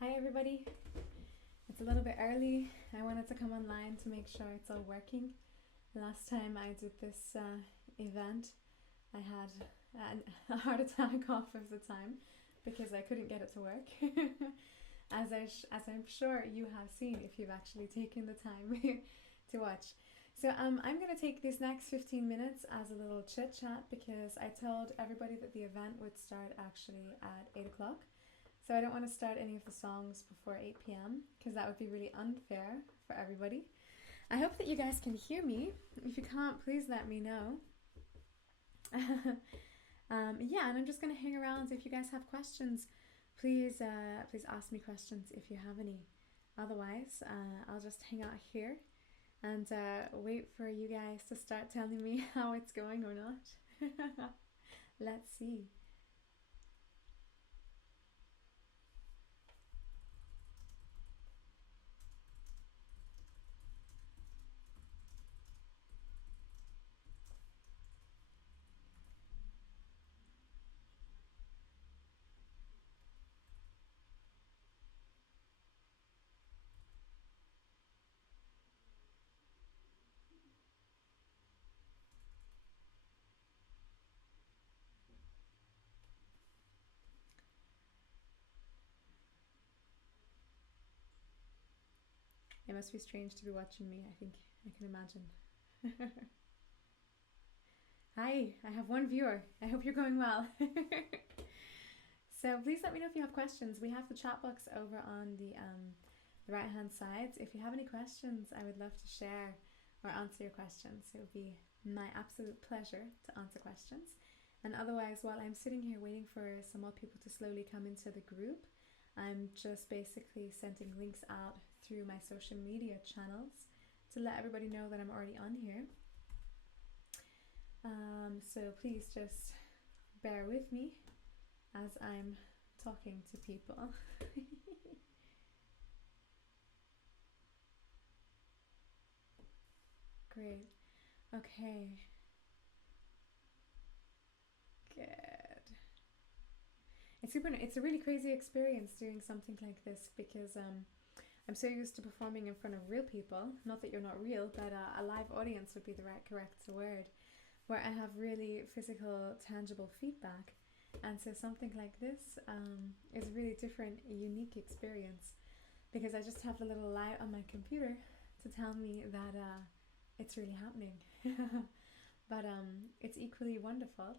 Hi everybody. It's a little bit early. I wanted to come online to make sure it's all working. Last time I did this event, I had a heart attack half of the time because I couldn't get it to work. as I'm sure you have seen if you've actually taken the time to watch. So I'm going to take these next 15 minutes as a little chit chat because I told everybody that the event would start actually at 8 o'clock. So I don't want to start any of the songs before 8 p.m. because that would be really unfair for everybody. I hope that you guys can hear me. If you can't, please let me know. Yeah, and I'm just going to hang around. If you guys have questions, please ask me questions if you have any. Otherwise, I'll just hang out here and wait for you guys to start telling me how it's going or not. Let's see. It must be strange to be watching me, I think. I can imagine. Hi, I have one viewer. I hope you're going well. So please let me know if you have questions. We have the chat box over on the right hand side. If you have any questions, I would love to share or answer your questions. It would be my absolute pleasure to answer questions. And otherwise, while I'm sitting here waiting for some more people to slowly come into the group, I'm just basically sending links out through my social media channels to let everybody know that I'm already on here. So please just bear with me as I'm talking to people. Great. Okay. Good. It's a really crazy experience doing something like this because I'm so used to performing in front of real people. Not that you're not real, but a live audience would be the correct word, where I have really physical, tangible feedback. And so something like this is a really different, unique experience because I just have a little light on my computer to tell me that it's really happening. But it's equally wonderful.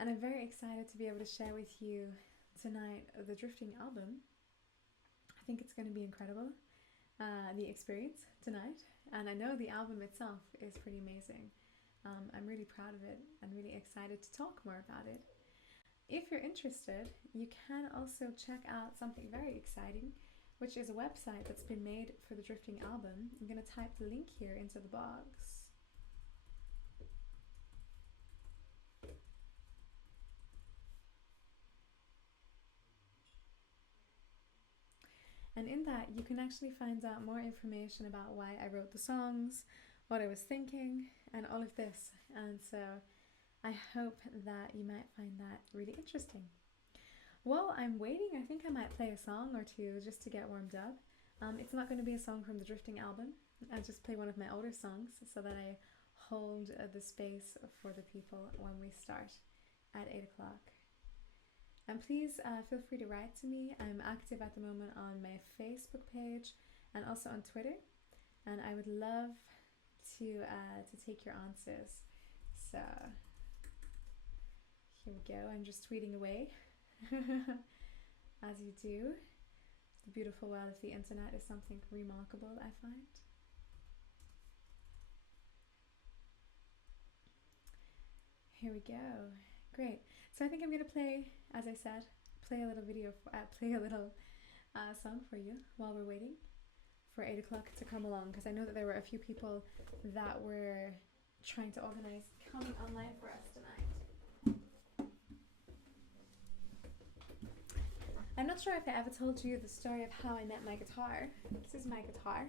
And I'm very excited to be able to share with you tonight the Drifting album. I think it's going to be incredible, the experience tonight. And I know the album itself is pretty amazing. I'm really proud of it and really excited to talk more about it. If you're interested, you can also check out something very exciting, which is a website that's been made for the Drifting album. I'm going to type the link here into the box. And in that, you can actually find out more information about why I wrote the songs, what I was thinking, and all of this. And so I hope that you might find that really interesting. While I'm waiting, I think I might play a song or two just to get warmed up. It's not going to be a song from the Drifting album. I'll just play one of my older songs so that I hold the space for the people when we start at 8 o'clock. And please feel free to write to me. I'm active at the moment on my Facebook page and also on Twitter. And I would love to take your answers. So here we go. I'm just tweeting away, as you do. The beautiful world of the internet is something remarkable, I find. Here we go. Great. So I think I'm going to play, as I said, play a little song for you while we're waiting for 8 o'clock to come along, because I know that there were a few people that were trying to organize coming online for us tonight. I'm not sure if I ever told you the story of how I met my guitar. This is my guitar.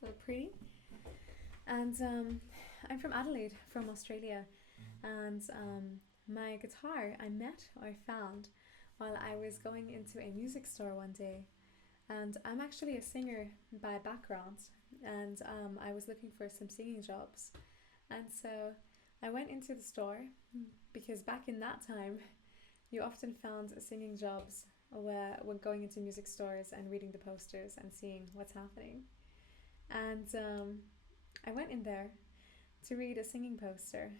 So pretty. And I'm from Adelaide, from Australia. And my guitar I found while I was going into a music store one day. And I'm actually a singer by background, and I was looking for some singing jobs. And so I went into the store because back in that time, you often found singing jobs when going into music stores and reading the posters and seeing what's happening. And I went in there to read a singing poster,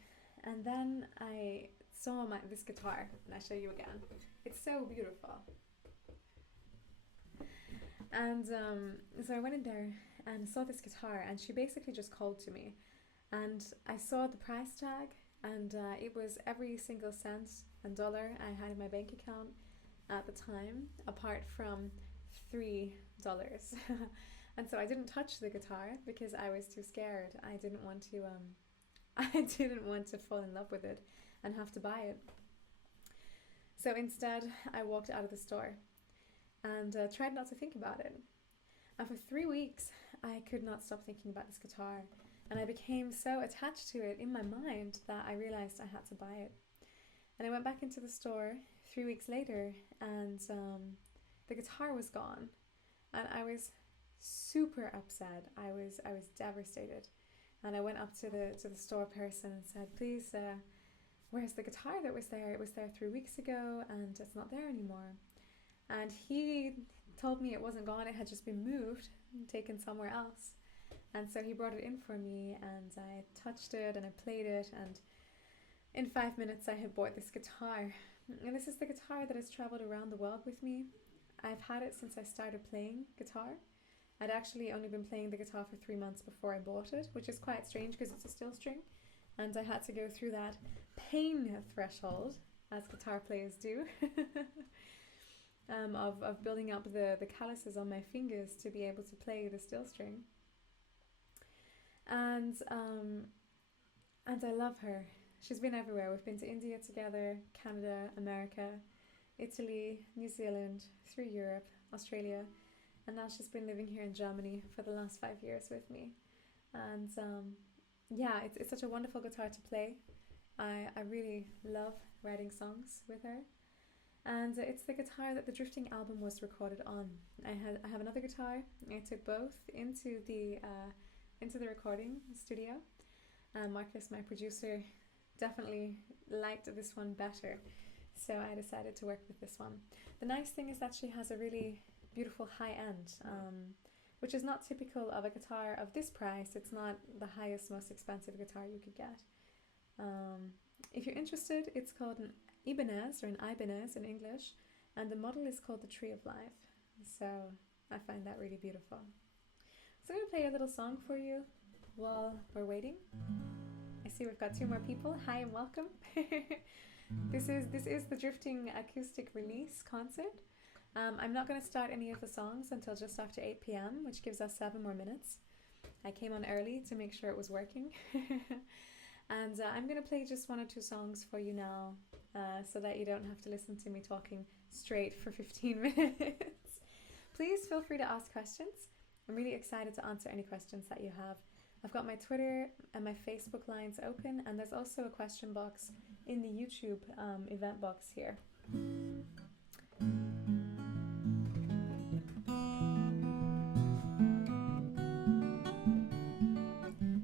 and then I saw this guitar, and I'll show you again. It's so beautiful. And so I went in there and saw this guitar, and she basically just called to me. And I saw the price tag, and it was every single cent and dollar I had in my bank account at the time, apart from $3. And so I didn't touch the guitar because I was too scared. I didn't want to I didn't want to fall in love with it and have to buy it. So instead, I walked out of the store and tried not to think about it. And for 3 weeks, I could not stop thinking about this guitar. And I became so attached to it in my mind that I realized I had to buy it. And I went back into the store 3 weeks later, and the guitar was gone. And I was super upset. I was devastated. And I went up to the store person and said, please, where's the guitar that was there? It was there 3 weeks ago and it's not there anymore. And he told me it wasn't gone, it had just been moved and taken somewhere else. And so he brought it in for me, and I touched it and I played it, and in 5 minutes I had bought this guitar. And this is the guitar that has traveled around the world with me. I've had it since I started playing guitar. I'd actually only been playing the guitar for 3 months before I bought it, which is quite strange because it's a steel string. And I had to go through that pain threshold, as guitar players do, of building up the calluses on my fingers to be able to play the steel string. And I love her. She's been everywhere. We've been to India together, Canada, America, Italy, New Zealand, through Europe, Australia, and now she's been living here in Germany for the last 5 years with me. And yeah, it's such a wonderful guitar to play. I really love writing songs with her. And it's the guitar that the Drifting album was recorded on. I have another guitar. I took both into the recording studio. Marcus, my producer, definitely liked this one better, so I decided to work with this one. The nice thing is that she has a really beautiful high end, which is not typical of a guitar of this price. It's not the highest, most expensive guitar you could get. If you're interested, it's called an Ibanez, or an Ibanez in English, and the model is called the Tree of Life. So I find that really beautiful. So I'm going to play a little song for you while we're waiting. I see we've got 2 more people. Hi and welcome. This is the Drifting acoustic release concert. I'm not going to start any of the songs until just after 8 p.m, which gives us 7 more minutes. I came on early to make sure it was working. And I'm going to play just 1 or 2 songs for you now, so that you don't have to listen to me talking straight for 15 minutes. Please feel free to ask questions. I'm really excited to answer any questions that you have. I've got my Twitter and my Facebook lines open, and there's also a question box in the YouTube event box here.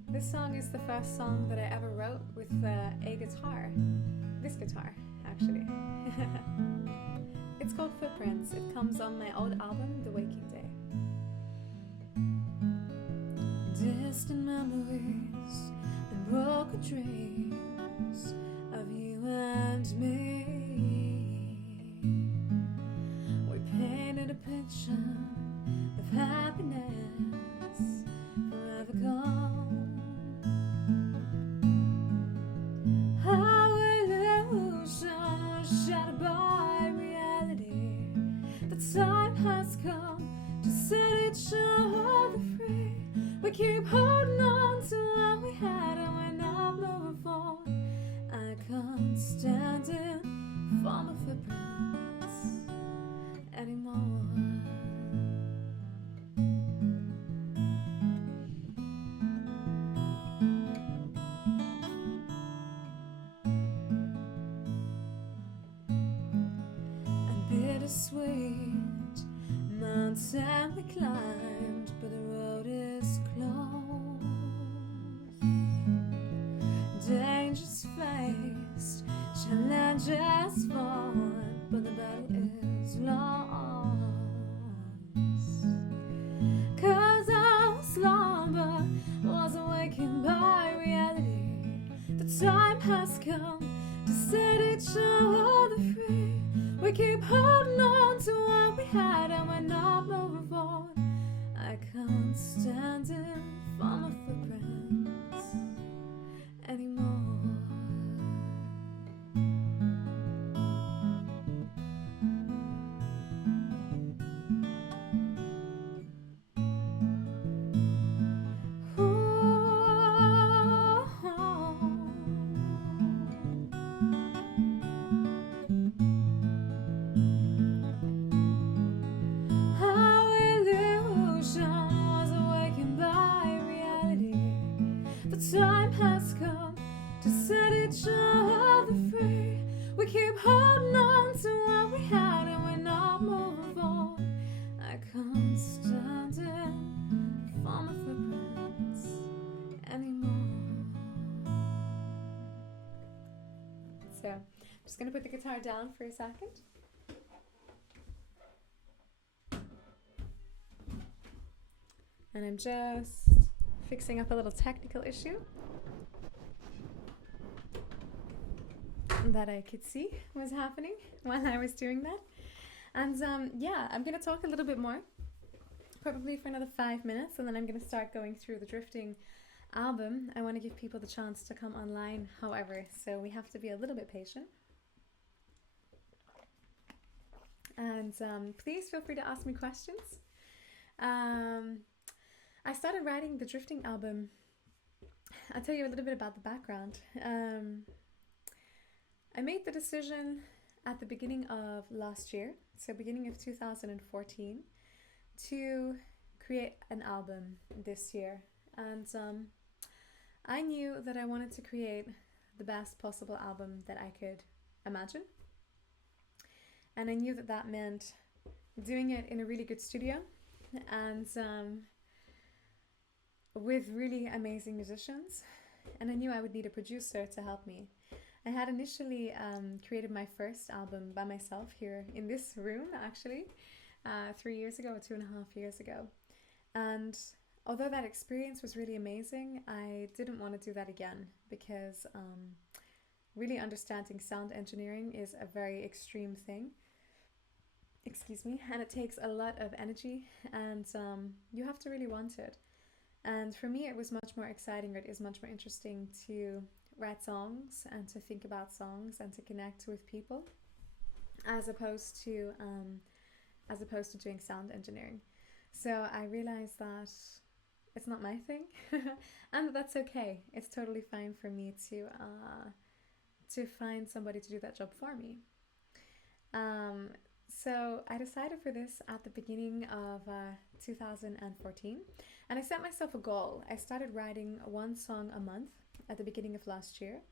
This song is the first song that I ever wrote with a guitar. This guitar, actually. It's called Footprints. It comes on my old album, The Waking Day. Distant memories and broken dreams of you and me. We painted a picture of happiness forever gone. Our illusion was shattered by reality. The time has come to set each other free. We keep holding on to what we had, and we're not moving forward. I can't stand it for my footprints anymore. And sweet mountain we climbed, but the road is closed. Dangers faced, challenges fought, but the battle is lost. 'Cause our slumber was awakened by reality. The time has come to set each other free. We keep holding on to what we had and we're not moving forward. I can't stand it for my footprints anymore. Time has come to set each other free. We keep holding on to what we had and we're not moving forward. I can't stand it for my footprints anymore. So, I'm just going to put the guitar down for a second. And I'm just fixing up a little technical issue that I could see was happening while I was doing that. And yeah, I'm going to talk a little bit more, probably for another 5 minutes, and then I'm going to start going through the Drifting album. I want to give people the chance to come online, however, so we have to be a little bit patient. And please feel free to ask me questions. I started writing the Drifting album. I'll tell you a little bit about the background. I made the decision at the beginning of last year, so beginning of 2014, to create an album this year. And I knew that I wanted to create the best possible album that I could imagine. And I knew that that meant doing it in a really good studio and with really amazing musicians, and I knew I would need a producer to help me. I had initially created my first album by myself here in this room, actually, 3 years ago or 2.5 years ago. And although that experience was really amazing, I didn't want to do that again because really understanding sound engineering is a very extreme thing. Excuse me, and it takes a lot of energy, and you have to really want it. And for me, it was much more exciting, or it is much more interesting to write songs and to think about songs and to connect with people, as opposed to doing sound engineering. So I realized that it's not my thing, and that's okay. It's totally fine for me to find somebody to do that job for me. So I decided for this at the beginning of 2014, and I set myself a goal. I started writing one song a month at the beginning of last year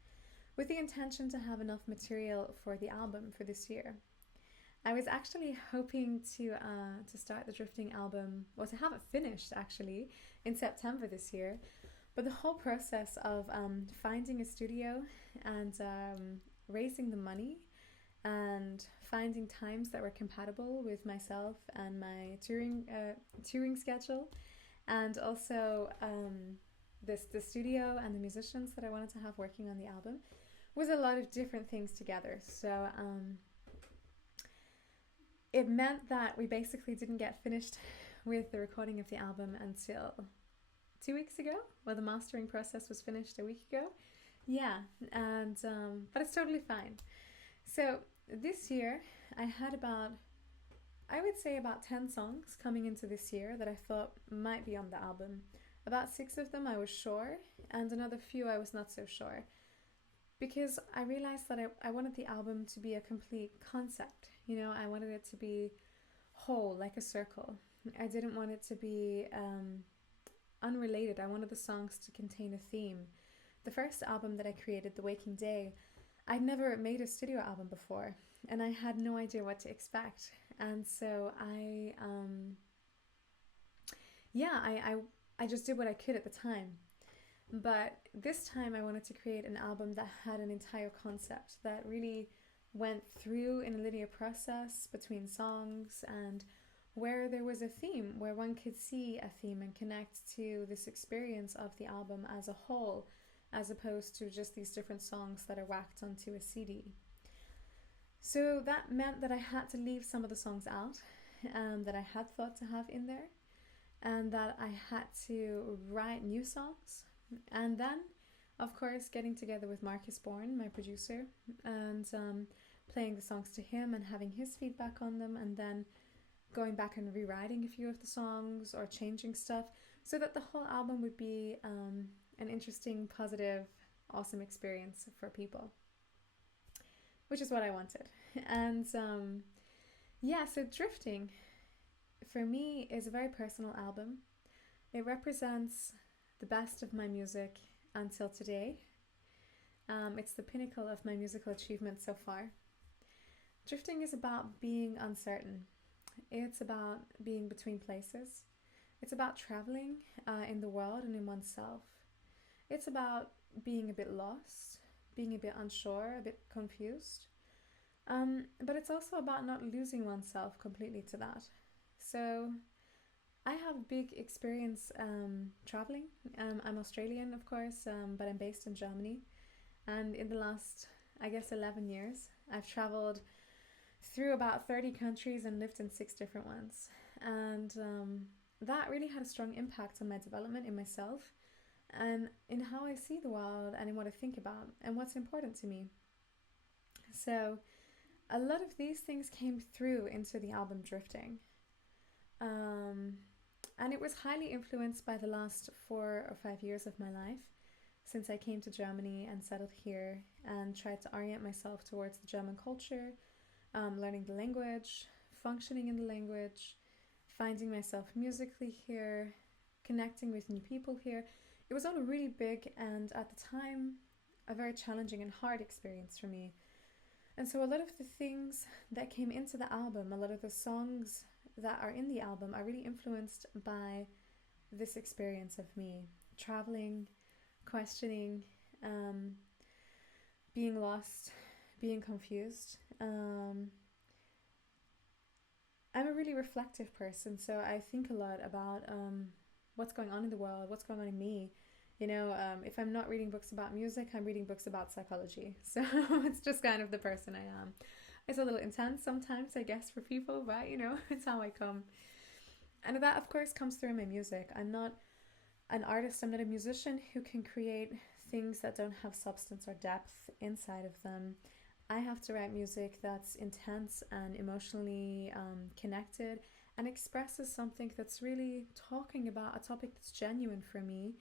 with the intention to have enough material for the album for this year. I was actually hoping to start the Drifting album, or to have it finished actually, in September this year, but the whole process of finding a studio and raising the money and finding times that were compatible with myself and my touring schedule, and also the studio and the musicians that I wanted to have working on the album, was a lot of different things together. So it meant that we basically didn't get finished with the recording of the album until 2 weeks ago. Well, the mastering process was finished a week ago. Yeah, and but it's totally fine. So this year I had I would say about 10 songs coming into this year that I thought might be on the album. About 6 of them I was sure, and another few I was not so sure, because I realized that I wanted the album to be a complete concept. You know, I wanted it to be whole, like a circle. I didn't want it to be unrelated. I wanted the songs to contain a theme. The first album that I created, The Waking Day, I'd never made a studio album before, and I had no idea what to expect. And so I just did what I could at the time. But this time I wanted to create an album that had an entire concept that really went through in a linear process between songs, and where there was a theme, where one could see a theme and connect to this experience of the album as a whole, as opposed to just these different songs that are whacked onto a CD. So that meant that I had to leave some of the songs out that I had thought to have in there, and that I had to write new songs. And then, of course, getting together with Marcus Bourne, my producer, and playing the songs to him and having his feedback on them, and then going back and rewriting a few of the songs or changing stuff, so that the whole album would be an interesting, positive, awesome experience for people, which is what I wanted. And so Drifting for me is a very personal album. It represents the best of my music until today. It's the pinnacle of my musical achievement so far. Drifting is about being uncertain. It's about being between places. It's about traveling in the world and in oneself. It's about being a bit lost, being a bit unsure, a bit confused. But it's also about not losing oneself completely to that. So I have big experience traveling. I'm Australian, of course, but I'm based in Germany. And in the last, 11 years, I've traveled through about 30 countries and lived in 6 different ones. And that really had a strong impact on my development in myself and in how I see the world and in what I think about and what's important to me. So a lot of these things came through into the album Drifting. And it was highly influenced by the last 4 or 5 years of my life, since I came to Germany and settled here and tried to orient myself towards the German culture, learning the language, functioning in the language, finding myself musically here, connecting with new people here. It was all a really big and, at the time, a very challenging and hard experience for me. And so a lot of the things that came into the album, a lot of the songs that are in the album are really influenced by this experience of me traveling, questioning, being lost, being confused. I'm a really reflective person, so I think a lot about what's going on in the world, what's going on in me. If I'm not reading books about music, I'm reading books about psychology. So it's just kind of the person I am. It's a little intense sometimes, I guess, for people, but it's how I come. And that, of course, comes through in my music. I'm not an artist, I'm not a musician who can create things that don't have substance or depth inside of them. I have to write music that's intense and emotionally connected and expresses something that's really talking about a topic that's genuine for me,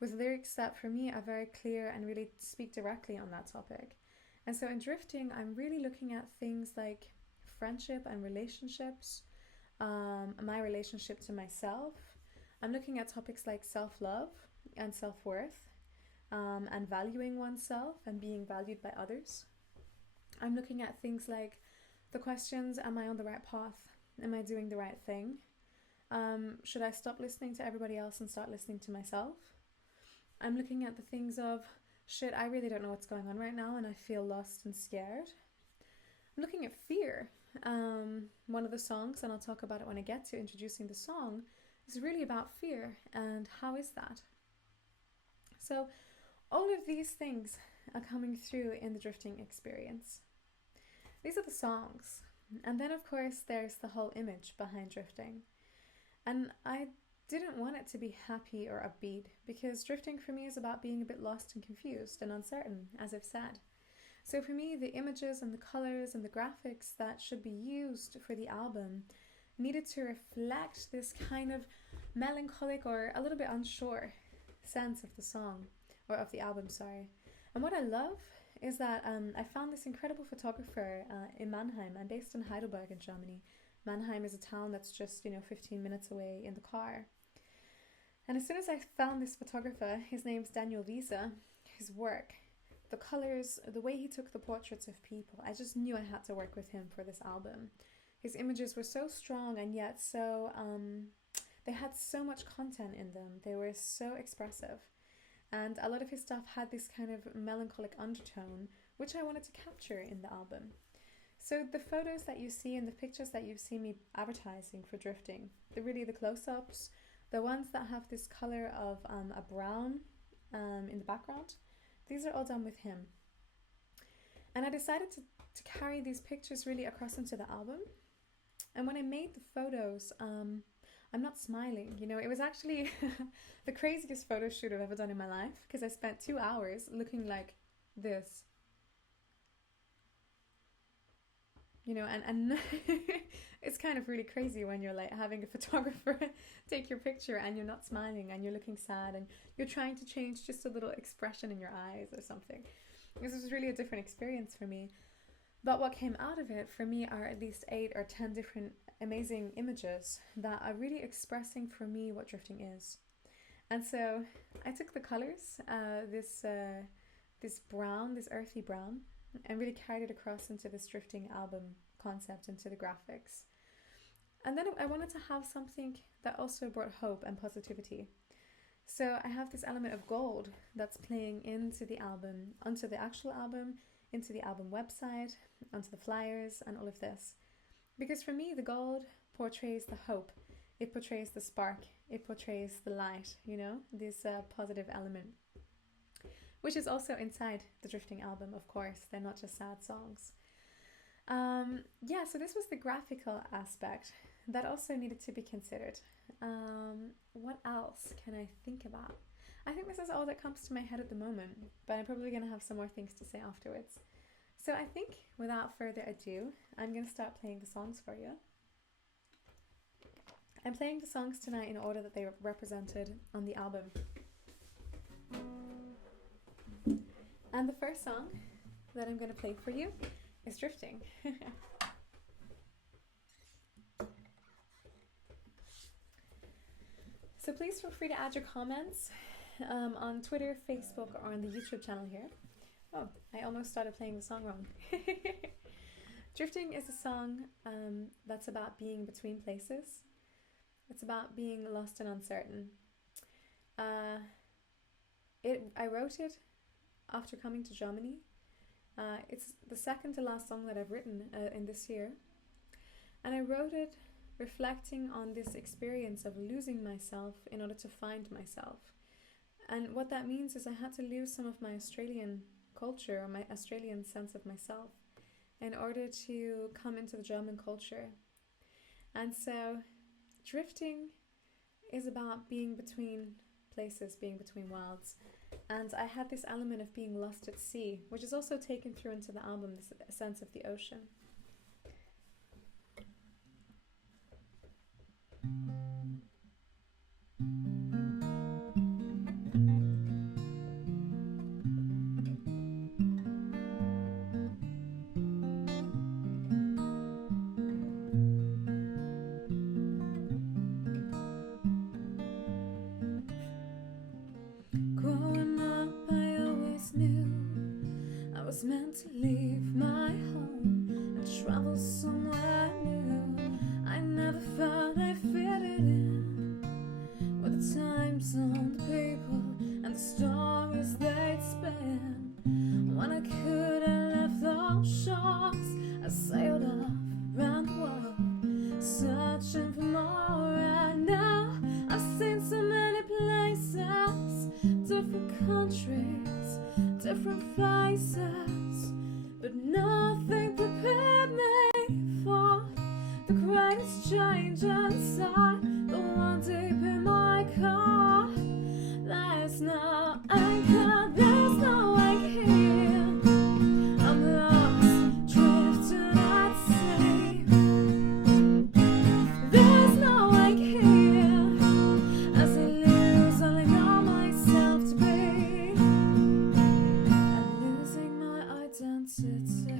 with lyrics that for me are very clear and really speak directly on that topic. And so in Drifting, I'm really looking at things like friendship and relationships, my relationship to myself. I'm looking at topics like self-love and self-worth, and valuing oneself and being valued by others. I'm looking at things like the questions, am I on the right path? Am I doing the right thing? Should I stop listening to everybody else and start listening to myself? I'm looking at the things of, shit, I really don't know what's going on right now and I feel lost and scared. I'm looking at fear. One of the songs, and I'll talk about it when I get to introducing the song, is really about fear and how is that? So all of these things are coming through in the Drifting experience. These are the songs. And then, of course, there's the whole image behind Drifting. And I didn't want it to be happy or upbeat, because Drifting for me is about being a bit lost and confused and uncertain, as I've said. So for me, the images and the colors and the graphics that should be used for the album needed to reflect this kind of melancholic or a little bit unsure sense of the song, or of the album, sorry. And what I love is that I found this incredible photographer in Mannheim. I'm based in Heidelberg in Germany. Mannheim is a town that's just 15 minutes away in the car. And as soon as I found this photographer, his name's Daniel Wiese, his work, the colors, the way he took the portraits of people, I just knew I had to work with him for this album. his images were so strong and yet so they had so much content in them. They were so expressive. And a lot of his stuff had this kind of melancholic undertone, which I wanted to capture in the album. So the photos that you see and the pictures that you've seen me advertising for Drifting, the close-ups, the ones that have this color of a brown in the background, these are all done with him. And I decided to carry these pictures really across into the album. And when I made the photos, I'm not smiling, you know, it was actually the craziest photo shoot I've ever done in my life, because I spent 2 hours looking like this, you know, and it's kind of really crazy when you're like having a photographer take your picture and you're not smiling and you're looking sad and you're trying to change just a little expression in your eyes or something. This was really a different experience for me. But what came out of it for me are at least 8 or 10 different amazing images that are really expressing for me what drifting is. And so I took the colors, this brown, this earthy brown, and really carried it across into this drifting album concept, into the graphics. And then I wanted to have something that also brought hope and positivity. So I have this element of gold that's playing into the album, onto the actual album, into the album website, onto the flyers and all of this. Because for me, the gold portrays the hope, it portrays the spark, it portrays the light, you know, this positive element, which is also inside the Drifting album, of course. They're not just sad songs. So this was the graphical aspect that also needed to be considered. What else can I think about? I think this is all that comes to my head at the moment, but I'm probably going to have some more things to say afterwards. So I think, without further ado, I'm going to start playing the songs for you. I'm playing the songs tonight in order that they were represented on the album. And the first song that I'm going to play for you is Drifting. So please feel free to add your comments on Twitter, Facebook, or on the YouTube channel here. Oh, I almost started playing the song wrong. Drifting is a song that's about being between places. It's about being lost and uncertain. I wrote it after coming to Germany. It's the second to last song that I've written in this year. And I wrote it reflecting on this experience of losing myself in order to find myself. And what that means is I had to lose some of my Australian culture, or my Australian sense of myself, in order to come into the German culture. And so drifting is about being between places, being between worlds. And I had this element of being lost at sea, which is also taken through into the album, this sense of the ocean. Growing up, I always knew I was meant to leave my home and travel somewhere new. I never felt I fitted in with the time zone, the people, and the stories they'd spin. When I could have left those shores, I sailed off around the world, searching for more. And now I've seen so many places, different countries, different faces, but nothing prepared me for the greatest change inside, the one deep in my car. There's no anchor, there's no anchor here. I'm lost, drifting at sea. There's no anchor here, as I lose all I know myself to be. I'm losing my identity.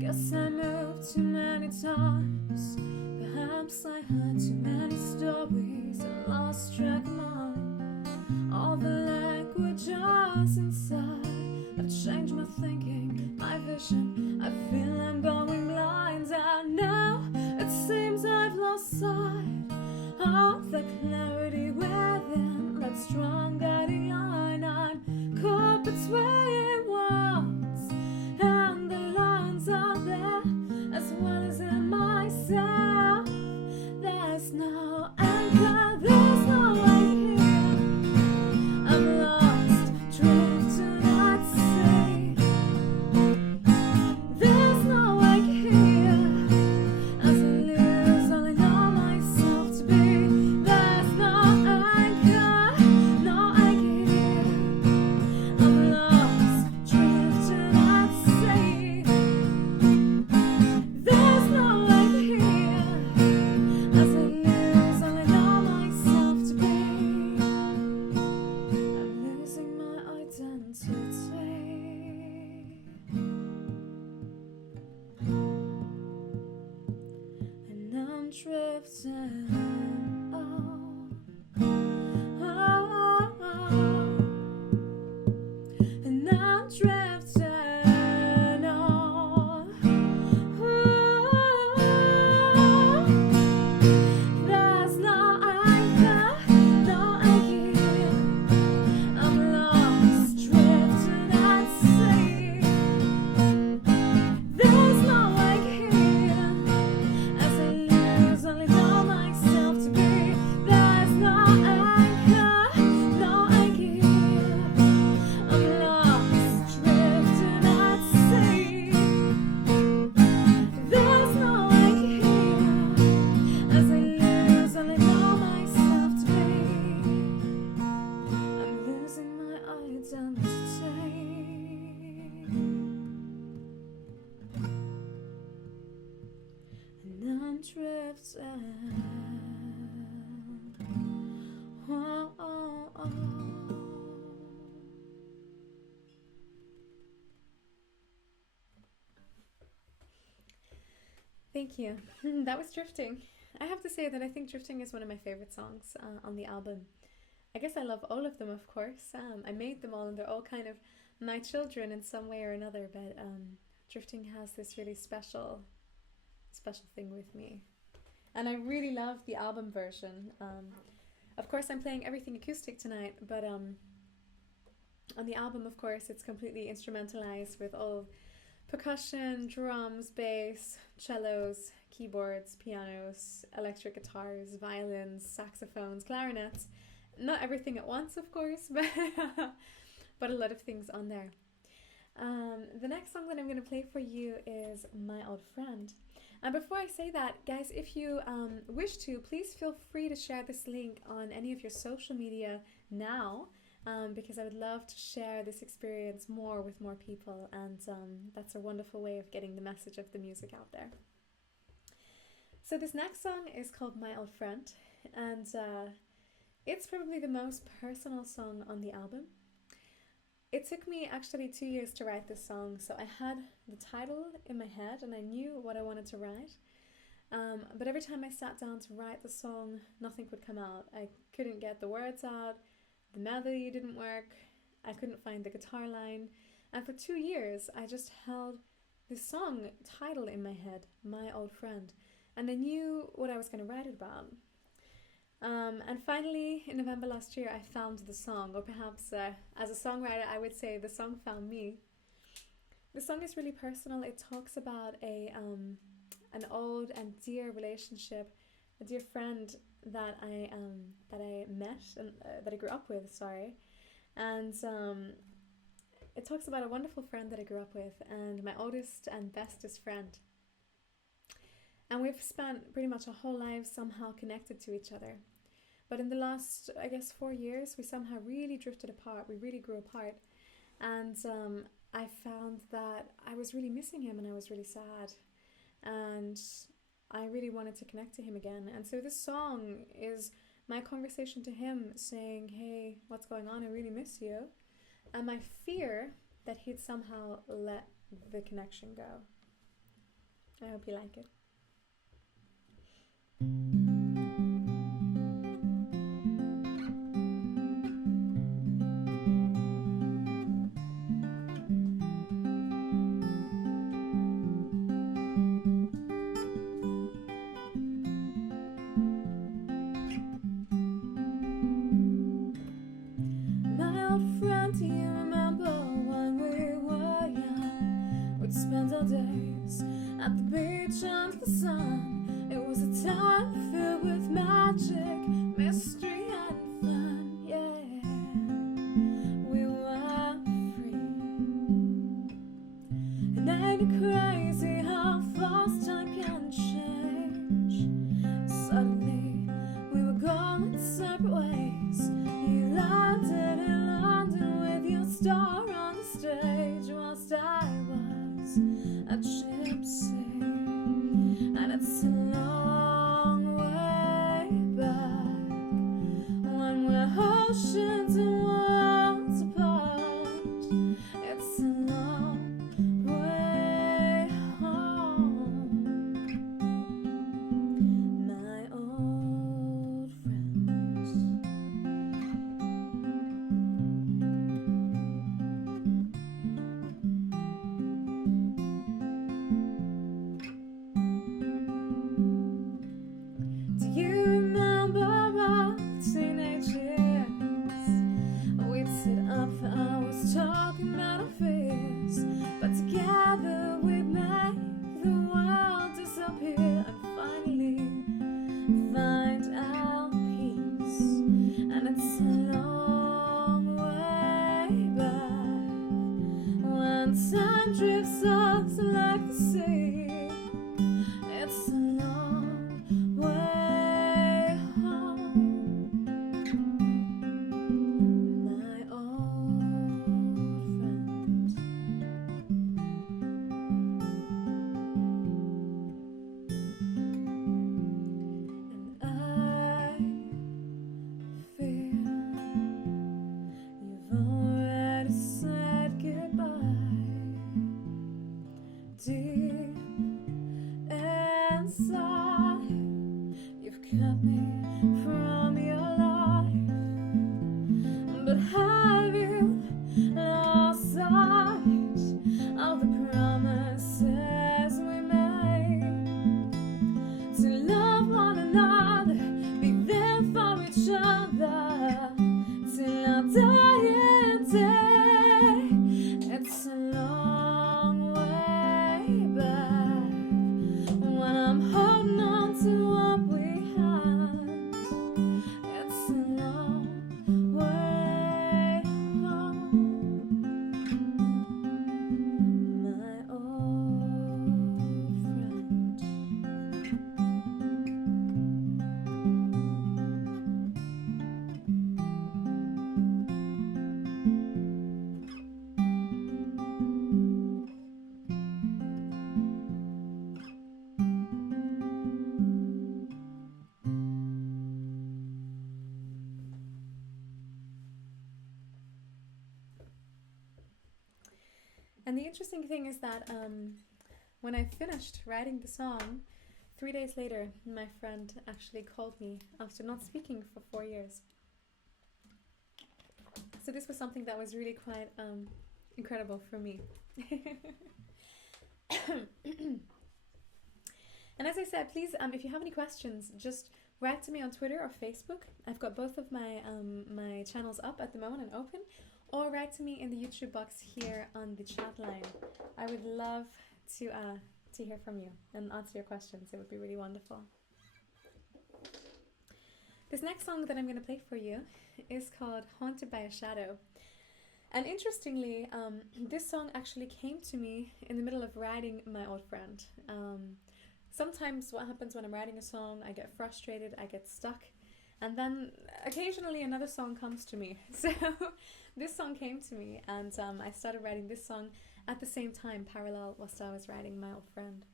Guess I moved too many times. Perhaps I heard too many stories and lost track of mine. All the language languages inside. I've changed my thinking, my vision. I feel I'm going blind, and now it seems I've lost sight of the clarity within. That strong guiding line, I'm caught between worlds, and the lines are there as well as in myself. There's no anchor, there's no way here. I'm lost, drifting at sea. There's no way here, as I lose all I know myself to be. There's no anchor, no anchor here. I'm lost, drifting at sea. There's no way here, as I lose all I know myself to be. I'm losing my identity, and I'm drifting. And I'm drifting. There's no anchor, no anchor here. I'm lost, drifting at sea. There's no anchor here, as I lose only know myself to be. There's no anchor, no anchor here. I'm lost, drifting at sea. There's no anchor here, as I lose only know myself to be. I'm losing my identity, and I'm drifting. Oh, oh, oh. Thank you. That was Drifting. I have to say that I think Drifting is one of my favorite songs on the album. I guess I love all of them, of course. I made them all and they're all kind of my children in some way or another, but Drifting has this really special thing with me. And I really love the album version. Of course, I'm playing everything acoustic tonight, but on the album, of course, it's completely instrumentalized with all percussion, drums, bass, cellos, keyboards, pianos, electric guitars, violins, saxophones, clarinets. Not everything at once, of course, but a lot of things on there. The next song that I'm going to play for you is My Old Friend. And before I say that, guys, if you wish to, please feel free to share this link on any of your social media now, because I would love to share this experience more with more people, and that's a wonderful way of getting the message of the music out there. So this next song is called My Old Friend, and it's probably the most personal song on the album. It took me actually 2 years to write this song, so I had the title in my head and I knew what I wanted to write. But every time I sat down to write the song, nothing would come out. I couldn't get the words out, the melody didn't work, I couldn't find the guitar line. And for 2 years, I just held this song title in my head, My Old Friend. And I knew what I was going to write it about. And finally, in November last year, I found the song, or perhaps as a songwriter, I would say the song found me. The song is really personal. It talks about an old and dear relationship, a dear friend that I met and that I grew up with. And it talks about a wonderful friend that I grew up with, and my oldest and bestest friend. And we've spent pretty much our whole lives somehow connected to each other. But in the last, 4 years, we somehow really drifted apart. We really grew apart. And I found that I was really missing him and I was really sad. And I really wanted to connect to him again. And so this song is my conversation to him saying, hey, what's going on? I really miss you. And my fear that he'd somehow let the connection go. I hope you like it. reach under the sun. It was a time filled with magic, mystery and fun. Yeah, we were free. And ain't it crazy how fast time can change? Suddenly we were going separate ways. You landed in London with your star on the stage, whilst I was a gypsy. And it's a long way back when we're oceans and worlds apart. It's a long way home, my old friends. Do you remember our teenage years? We'd sit up for hours talking about our fears, but together we'd make the world disappear and finally find our peace. And it's a long way back when time drifts us like the sea. It's a long way home, my old friend. And I fear you've already said goodbye. Deep inside, you've kept me from your life. But have you lost sight of the promises we made? To love one another, be there for each other till our dying day. It's a long way back when I'm holding on to what we had. It's a long way home, my old friend. And the interesting thing is that when I finished writing the song, 3 days later, my friend actually called me after not speaking for 4 years. So this was something that was really quite incredible for me. And as I said, please, if you have any questions, just write to me on Twitter or Facebook. I've got both of my my channels up at the moment and open. Or write to me in the YouTube box here on the chat line. I would love to hear from you and answer your questions. It would be really wonderful. This next song that I'm going to play for you is called Haunted by a Shadow. And interestingly, this song actually came to me in the middle of writing My Old Friend. Sometimes what happens when I'm writing a song, I get frustrated, I get stuck, and then occasionally another song comes to me. So this song came to me, and I started writing this song at the same time, parallel whilst I was writing My Old Friend.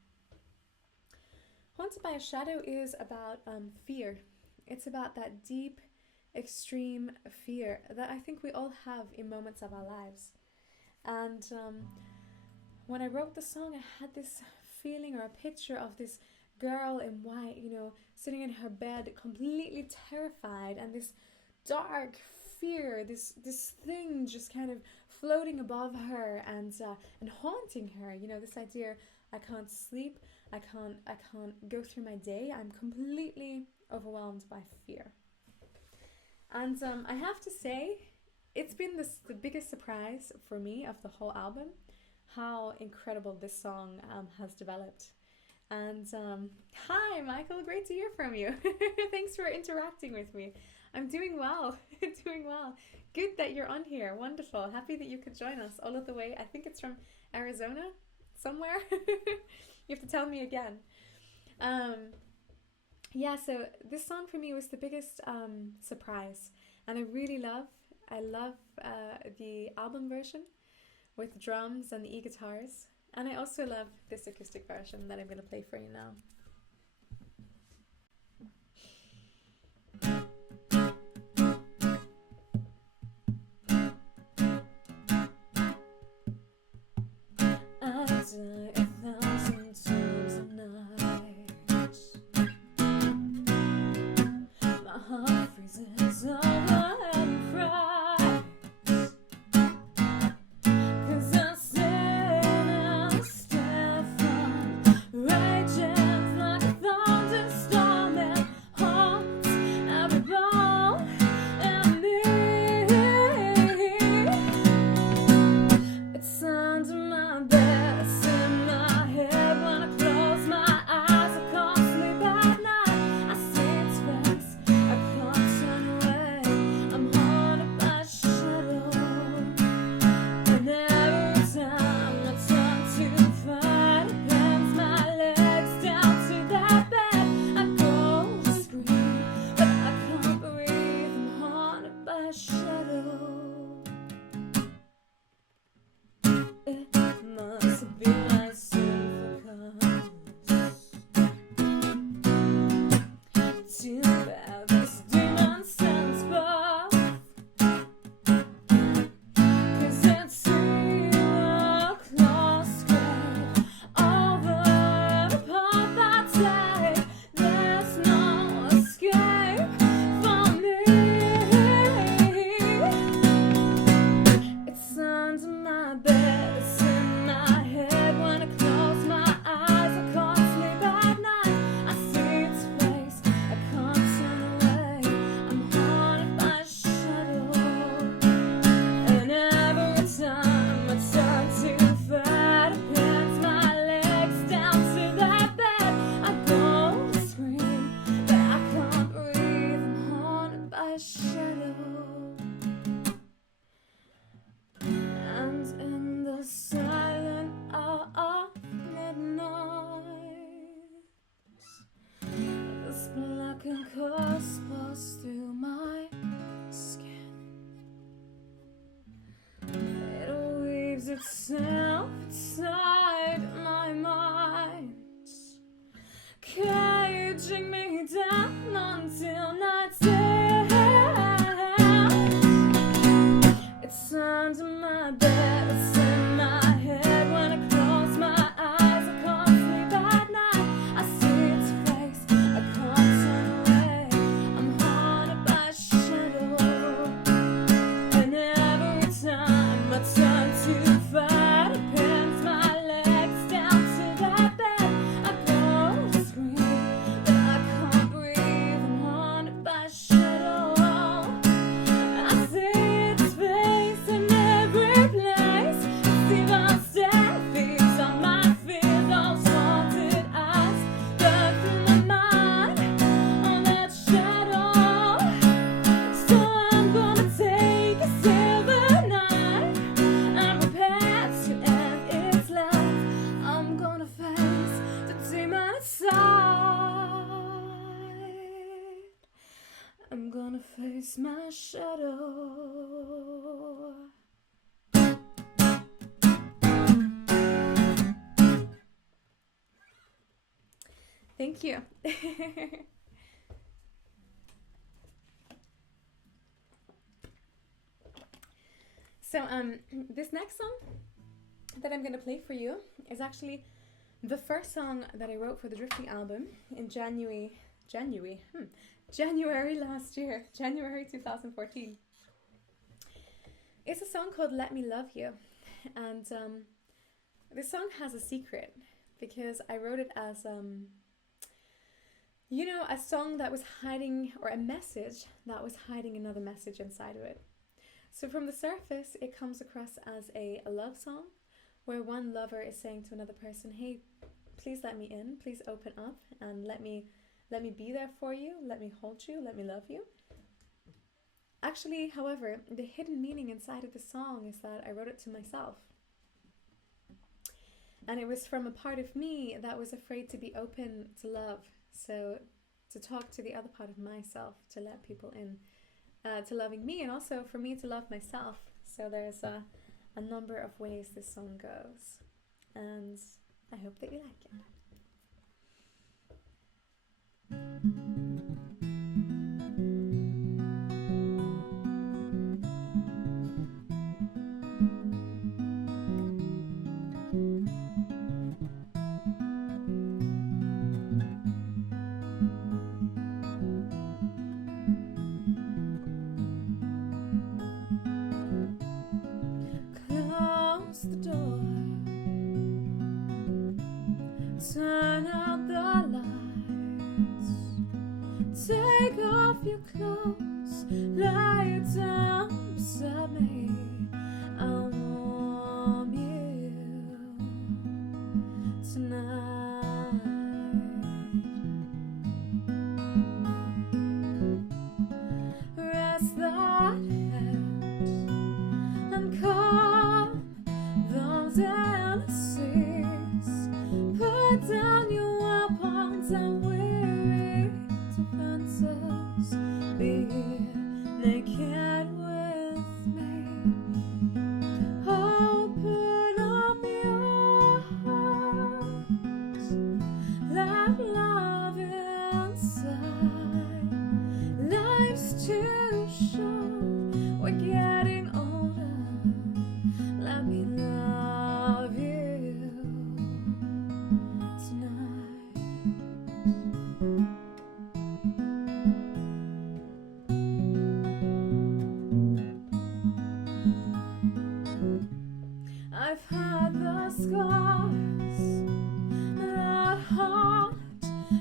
Haunted by a Shadow is about fear. It's about that deep, extreme fear that I think we all have in moments of our lives. And when I wrote the song, I had this feeling or a picture of this girl in white, you know, sitting in her bed completely terrified, and this dark fear, this thing just kind of floating above her and haunting her. You know, this idea, I can't sleep, I can't go through my day, I'm completely overwhelmed by fear. And I have to say, it's been the biggest surprise for me of the whole album, how incredible this song has developed. And hi, Michael. Great to hear from you. Thanks for interacting with me. I'm doing well. Doing well. Good that you're on here. Wonderful. Happy that you could join us all of the way. I think it's from Arizona, somewhere. You have to tell me again. Yeah, so this song for me was the biggest surprise, and I love the album version with drums and the e-guitars, and I also love this acoustic version that I'm going to play for you now. I die 1,000 times a night. My heart freezes over and cries. 'Cause I sit and stare from rages like a thunderstorm and haunts every bone in me. It's under my bed, it's in my head. When I close my eyes, I can't sleep at night. I see its face, I can't turn away. I'm haunted by a shadow. And every time I turn to fight, it bends my legs down to that bed. I go to scream, but I can't breathe. I'm haunted by a shadow. It must be my sinful cause. Too bad this demon sends both. 'Cause it's a close grave over the path I take. There's no escape for me. It's under my bed, it's in my head. When I close my eyes, I can't sleep at night. I see its face, I can't turn away. I'm haunted by a shadow. And every time I turn to fight, it bends my legs down to that bed. I go to scream, but I can't breathe. I'm haunted by a shadow. And in the silent hour of midnight, this blackened curse passed through my skin. It weaves itself inside my mind, caging me down until night's end. It's under my bed, it's in my head. When I close my eyes, I can't sleep at night. I see its face, I can't turn away. I'm haunted by a shadow. And every time I turn to fight, it pins my legs down to that bed. I go to scream, but I can't breathe. I'm haunted by a shadow. I see its face in every place. It's even stared feeds on my feet. Those haunted eyes burn through my mind on that shadow. So I'm gonna take a silver knife and prepare to end its life. I'm gonna face the demon inside. I'm gonna face my shadow. Thank you. So this next song that I'm going to play for you is actually the first song that I wrote for the Drifting album in January last year, January 2014. It's a song called Let Me Love You, and this song has a secret because I wrote it as a song that was hiding, or a message that was hiding another message inside of it. So from the surface, it comes across as a love song where one lover is saying to another person, hey, please let me in, please open up and let me be there for you, let me hold you, let me love you. Actually, however, the hidden meaning inside of the song is that I wrote it to myself. And it was from a part of me that was afraid to be open to love. So to talk to the other part of myself, to let people in, to loving me, and also for me to love myself. So there's a number of ways this song goes. And I hope that you like it. Close the door, turn out the lights, take off your clothes, lie down beside me, I'll warm you tonight. Rest that head and calm those jealousies. Put down your weapons and weary defenses. Be here naked with me. Open up your heart. Let love inside. Life's too short. We're getting older. Let me love you tonight. I've had the scars that haunt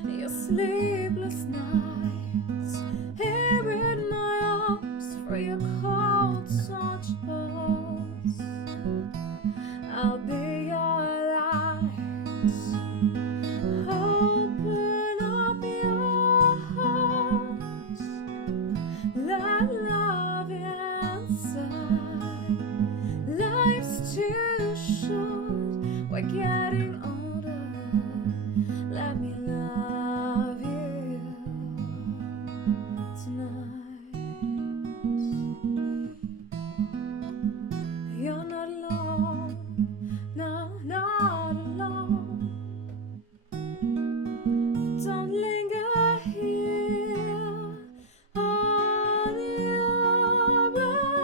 your sleepless nights. Here in my arms for your cold touch balls. I'll be your light. Open up your heart. Let love inside. Life's too short. We're getting older. Let me love you tonight. You're not alone. No, not alone. Don't linger here on your own.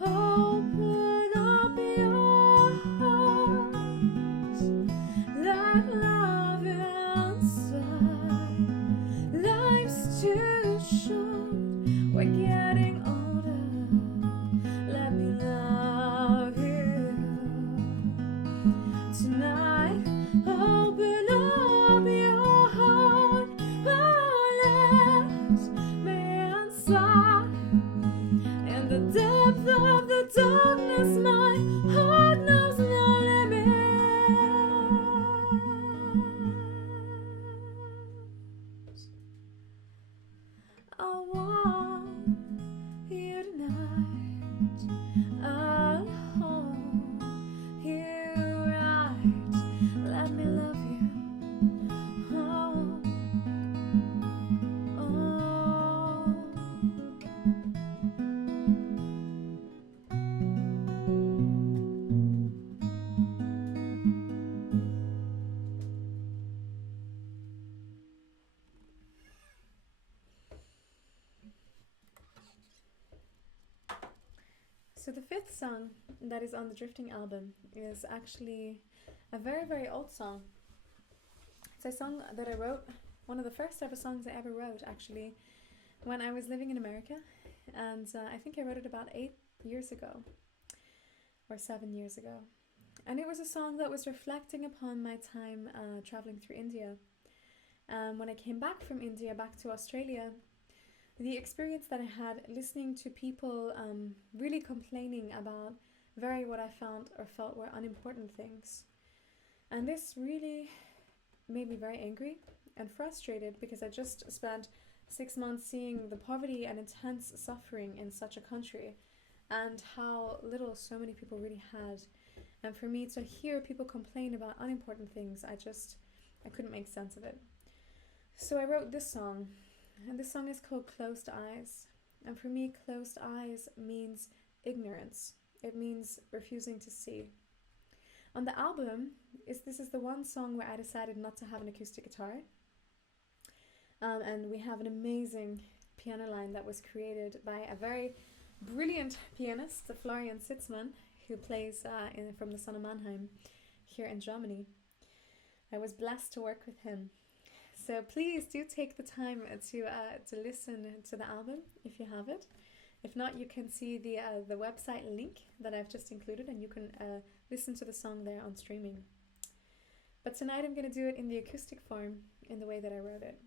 Open up your heart. Let love inside. Life's too short. We're getting older. Let me love you tonight. Open up your heart. Oh, let me inside. In the depth of the darkness, my heart knows no limits. I want you tonight. I'll hold you right. Let me love you. Oh, oh. So the fifth song that is on the Drifting album is actually a very, very old song. It's a song that I wrote, one of the first ever songs I ever wrote, actually, when I was living in America. And I think I wrote it about 8 years ago, or 7 years ago. And it was a song that was reflecting upon my time traveling through India. When I came back from India, back to Australia, the experience that I had listening to people really complaining about what I found or felt were unimportant things. And this really made me very angry and frustrated because I just spent 6 months seeing the poverty and intense suffering in such a country and how little so many people really had. And for me to hear people complain about unimportant things, I couldn't make sense of it. So I wrote this song, and this song is called Closed Eyes. And for me, closed eyes means ignorance. It means refusing to see. On the album, this is the one song where I decided not to have an acoustic guitar. And we have an amazing piano line that was created by a very brilliant pianist, Florian Sitzmann, who plays from the Son of Mannheim here in Germany. I was blessed to work with him. So please do take the time to listen to the album if you have it. If not, you can see the website link that I've just included, and you can listen to the song there on streaming. But tonight I'm going to do it in the acoustic form, in the way that I wrote it.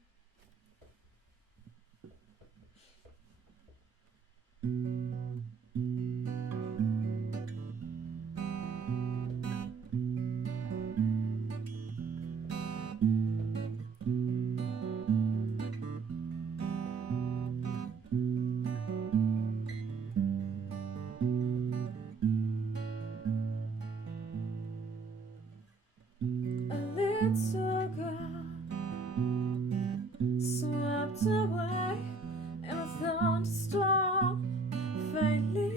Little girl swept away in a thunderstorm. Faintly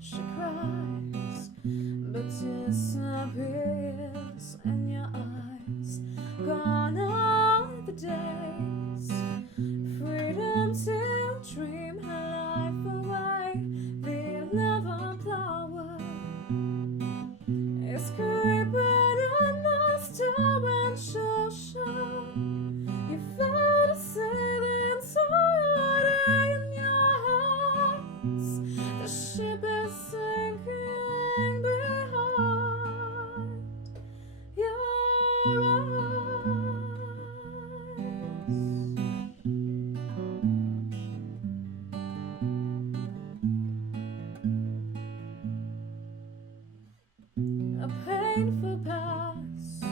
she cries, but disappears in your eyes. Gone are the days, freedom to dream her life away. The 11th hour is creeping on us to when she'll show. You felt a sailing anxiety in your hearts. The ship is sinking behind your eyes. A painful past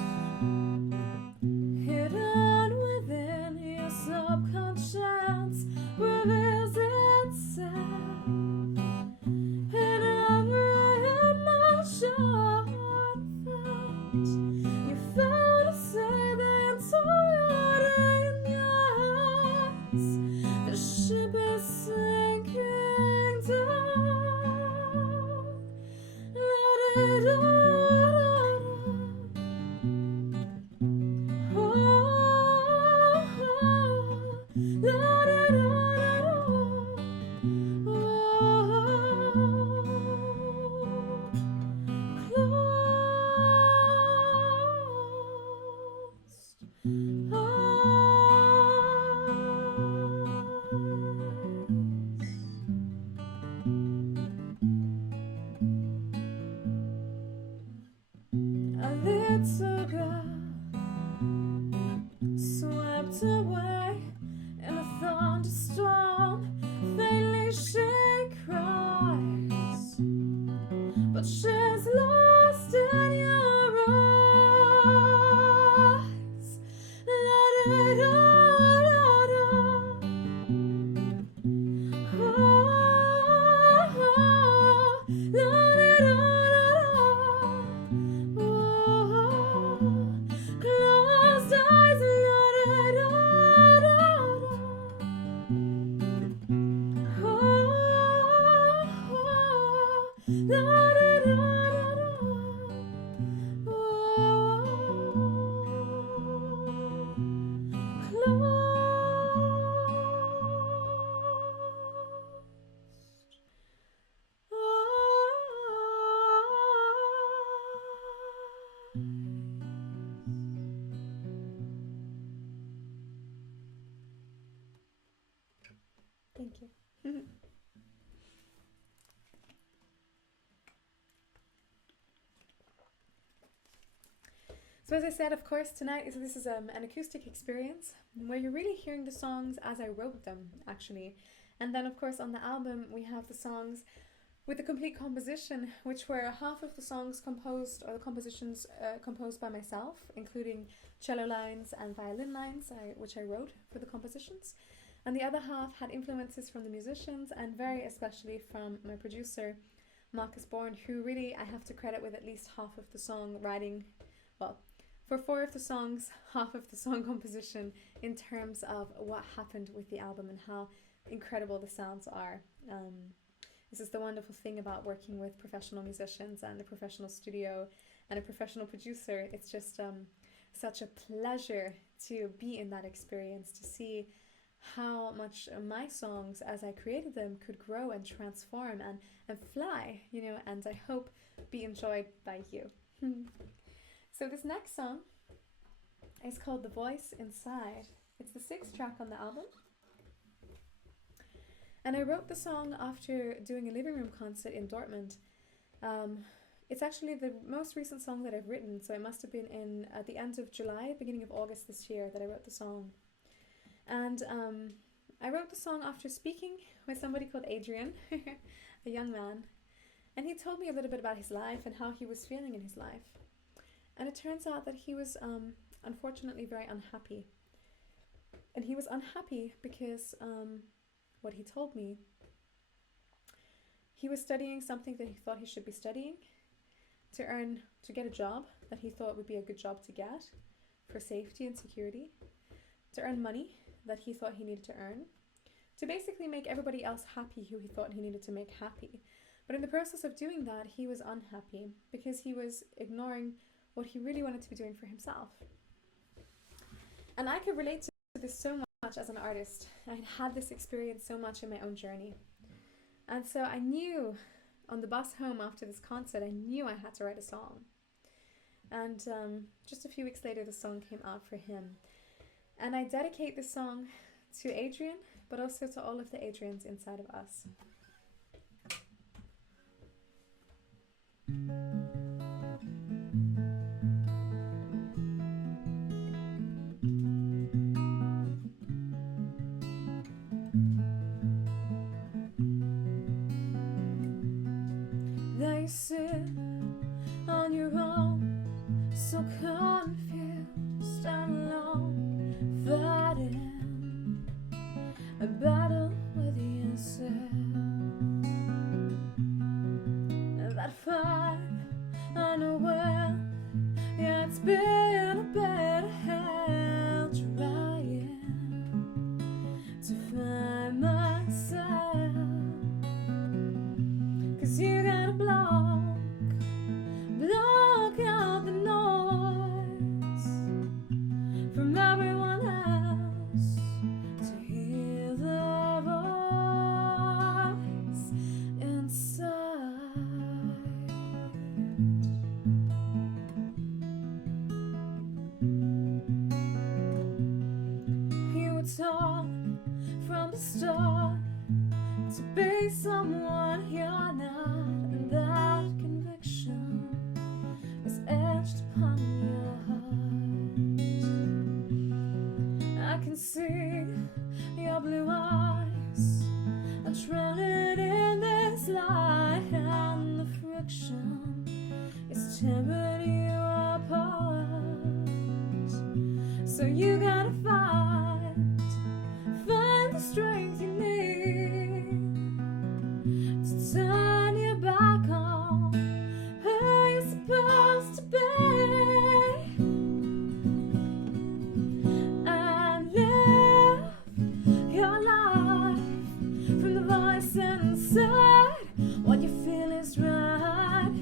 hidden within your subconscious reveals itself in every emotion felt. You felt a sailing anxiety in your eyes. The ship is sinking down. Let it all. A little girl swept away in a thunderstorm. Faintly she cries, but she's lost in your eyes. Let it all out. Let it all out. Closed eyes, let it all out. Let it all Thank you. So as I said, of course, tonight this is an acoustic experience where you're really hearing the songs as I wrote them, actually. And then, of course, on the album we have the songs with a complete composition, which were half of the songs composed, or the compositions composed by myself, including cello lines and violin lines, which I wrote for the compositions. And the other half had influences from the musicians, and very especially from my producer, Marcus Bourne, who really I have to credit with at least half of the song writing, well, for 4 of the songs, half of the song composition, in terms of what happened with the album and how incredible the sounds are. This is the wonderful thing about working with professional musicians and a professional studio and a professional producer. It's just such a pleasure to be in that experience, to see how much my songs, as I created them, could grow and transform and fly, you know, and I hope be enjoyed by you. So this next song is called The Voice Inside. It's the 6th track on the album. And I wrote the song after doing a living room concert in Dortmund. It's actually the most recent song that I've written, so it must have been at the end of July, beginning of August this year that I wrote the song. And I wrote the song after speaking with somebody called Adrian, a young man, and he told me a little bit about his life and how he was feeling in his life. And it turns out that he was unfortunately very unhappy. And he was unhappy because what he told me, he was studying something that he thought he should be studying to get a job that he thought would be a good job to get for safety and security, to earn money that he thought he needed to earn, to basically make everybody else happy who he thought he needed to make happy. But in the process of doing that, he was unhappy because he was ignoring what he really wanted to be doing for himself. And I could relate to this so much as an artist. I had this experience so much in my own journey. And so I knew on the bus home after this concert, I knew I had to write a song. And just a few weeks later, the song came out for him. And I dedicate this song to Adrian, but also to all of the Adrians inside of us. They sit on your own, so confused and alone, fighting a battle with yourself. That fight, I know well, yeah, it's been a better hell trying to find myself. 'Cause you gotta block out the noise from everyone else to hear the voice inside. You were taught from the start to be someone you're not, and that conviction is etched upon your heart. I can see your blue eyes are drowning in this light, and the friction is tearing you apart. So you gotta find the strength you need to turn your back on who you're supposed to be, and live your life from the voice inside. What you feel is right.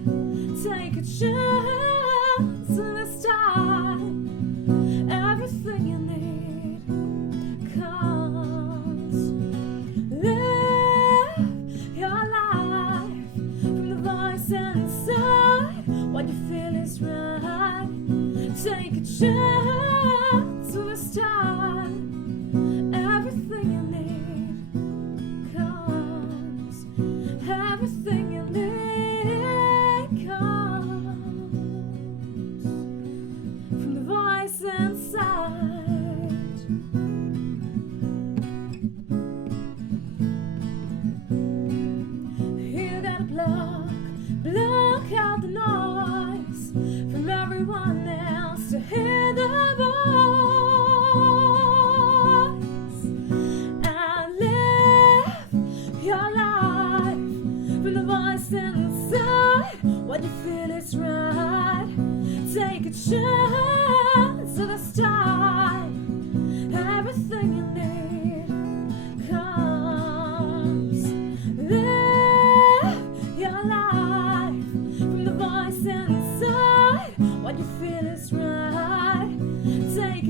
Take a chance this time. Everything you need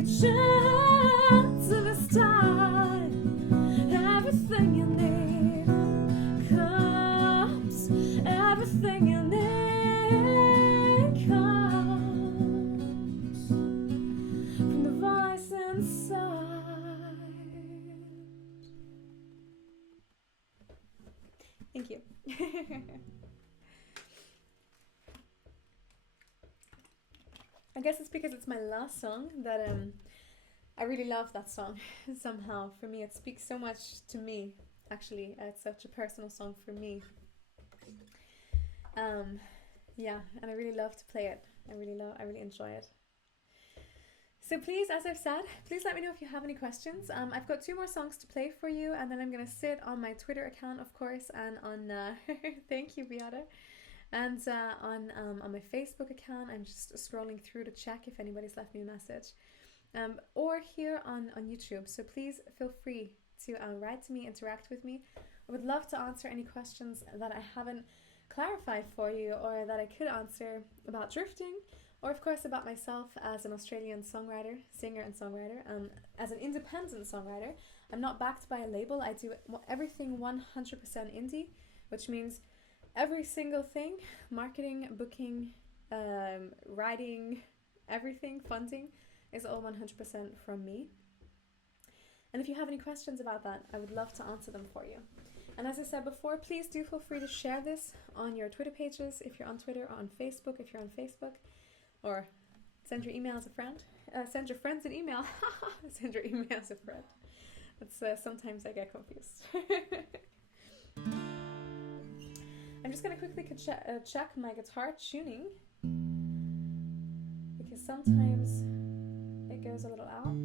chance in this time. Everything you need comes. Everything you need comes from the voice inside. Thank you. I guess it's because it's my last song that I really love that song somehow. For me, it speaks so much to me. Actually, it's such a personal song for me. Yeah, and I really love to play it. I really enjoy it. So please, as I've said, please let me know if you have any questions. I've got 2 more songs to play for you, and then I'm gonna sit on my Twitter account, of course, and on thank you, Beata. And on my Facebook account, I'm just scrolling through to check if anybody's left me a message. Or here on YouTube. So please feel free to write to me, interact with me. I would love to answer any questions that I haven't clarified for you, or that I could answer about drifting, or of course about myself as an Australian songwriter, singer and songwriter, as an independent songwriter. I'm not backed by a label. I do everything 100% indie, which means every single thing, marketing, booking, writing, everything, funding, is all 100% from me. And if you have any questions about that, I would love to answer them for you. And as I said before, please do feel free to share this on your Twitter pages if you're on Twitter, or on Facebook if you're on Facebook, or send your email as a friend. Send your friends an email. Send your email as a friend. That's sometimes I get confused. I'm just going to quickly check my guitar tuning, because sometimes it goes a little out.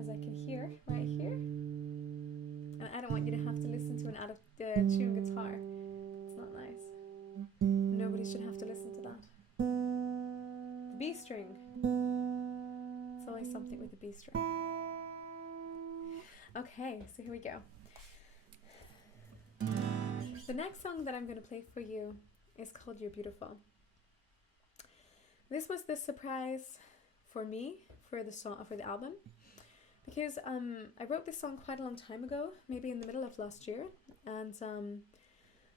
As I can hear right here. And I don't want you to have to listen to an out of tune guitar. It's not nice. Nobody should have to listen to that. The B string. It's always something with the B string. Okay, so here we go. The next song that I'm going to play for you is called You're Beautiful. This was the surprise for me for the song, for the album, because I wrote this song quite a long time ago, maybe in the middle of last year, and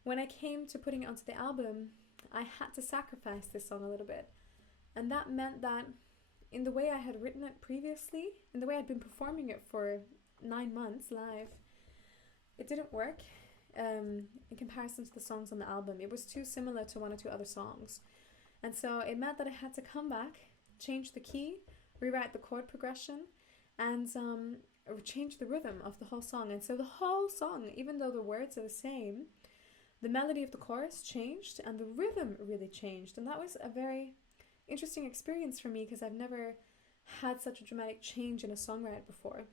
when I came to putting it onto the album, I had to sacrifice this song a little bit, and that meant that in the way I had written it previously, in the way I'd been performing it for 9 months live, it didn't work in comparison to the songs on the album. It was too similar to 1 or 2 other songs, and so it meant that I had to come back, change the key, rewrite the chord progression, and change the rhythm of the whole song. And so the whole song, even though the words are the same, the melody of the chorus changed and the rhythm really changed, and that was a very interesting experience for me, because I've never had such a dramatic change in a songwrite before.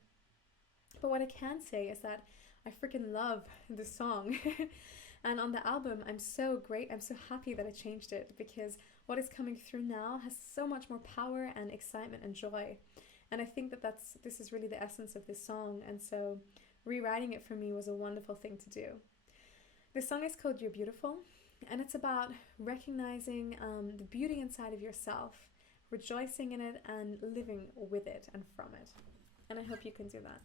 But what I can say is that I freaking love this song. And on the album, I'm so happy that I changed it, because what is coming through now has so much more power and excitement and joy. And I think that this is really the essence of this song, and so rewriting it for me was a wonderful thing to do. This song is called You're Beautiful, and it's about recognizing the beauty inside of yourself, rejoicing in it, and living with it and from it. And I hope you can do that.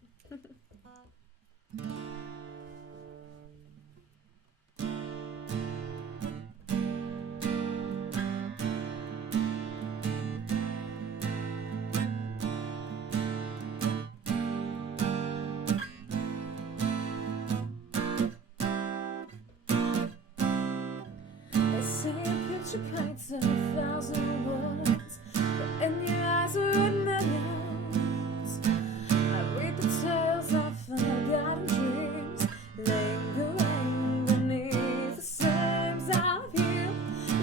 They say a picture paints 1,000 words, but in your eyes are written millions. I read the tales of forgotten dreams, lingering beneath the seams of you.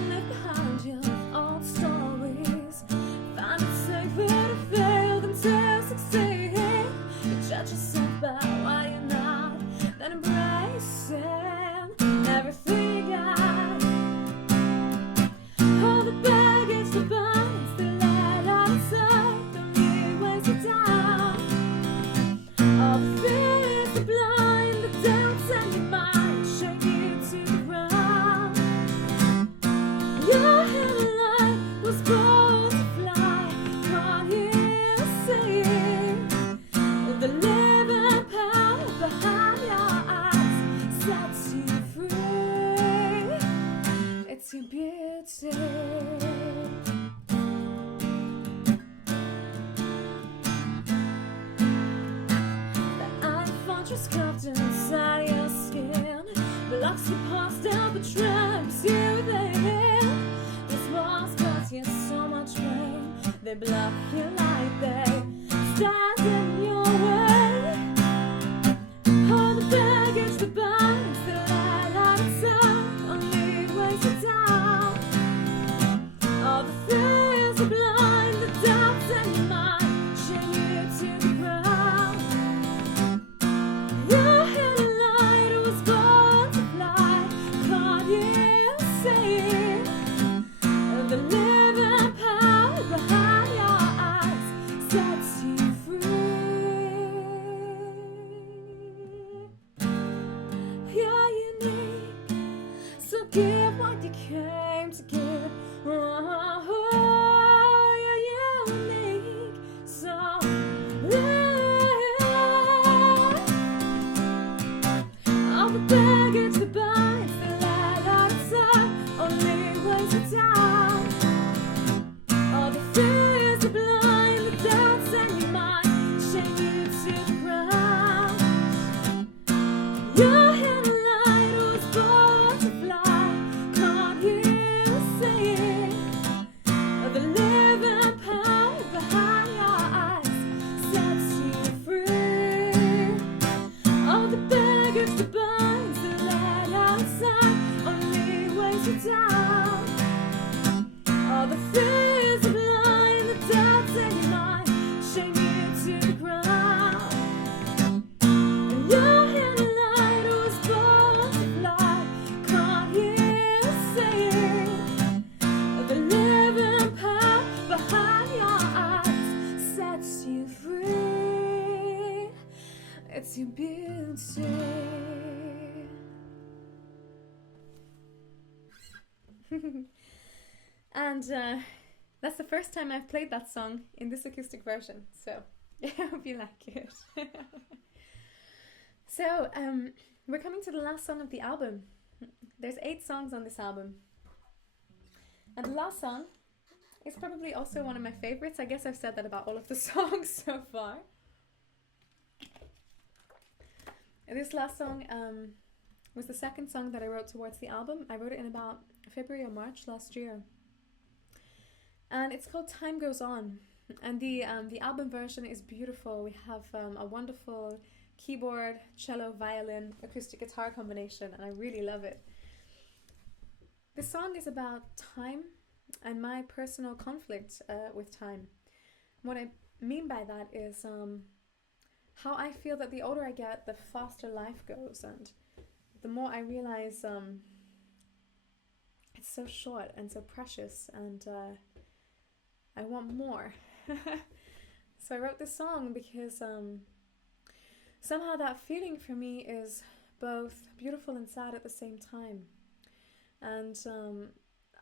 Leave behind you old stories. Find it safer to fail than to succeed. You judge yourself by why you're not, then embracing everything you got. All the baggage, the They block you like they stand in your way. All the baggage, the binds, the light outside only weighs you down. All the fears, the blind, the doubts in your mind chain you to the ground. Your hidden light was born to fly, caught you saying the living power behind your eyes sets you free. You're unique, so give what you came to give. Oh, you're unique, so live. All the baggage, the binds, the light outside only weighs you down. All the fears, the blind, the doubts in your mind shake you to the ground. Your hidden light was born to fly, caught you saying the living power behind your eyes sets you free. All the baggage, the binds, the light outside only weighs you down. All the fears, the blind, the doubts in your mind shake you to the ground. Your hidden light was born to fly, caught you saying the living power behind your eyes sets you free. It's your beauty. And that's the first time I've played that song in this acoustic version, so I hope you like it. So we're coming to the last song of the album. There's 8 songs on this album, and the last song is probably also one of my favorites. I guess I've said that about all of the songs so far. This last song was the second song that I wrote towards the album. I wrote it in about February or March last year. And it's called Time Goes On. And the album version is beautiful. We have a wonderful keyboard, cello, violin, acoustic guitar combination, and I really love it. The song is about time and my personal conflict with time. What I mean by that is how I feel that the older I get, the faster life goes, and the more I realize it's so short and so precious, and I want more. So I wrote this song because somehow that feeling for me is both beautiful and sad at the same time. And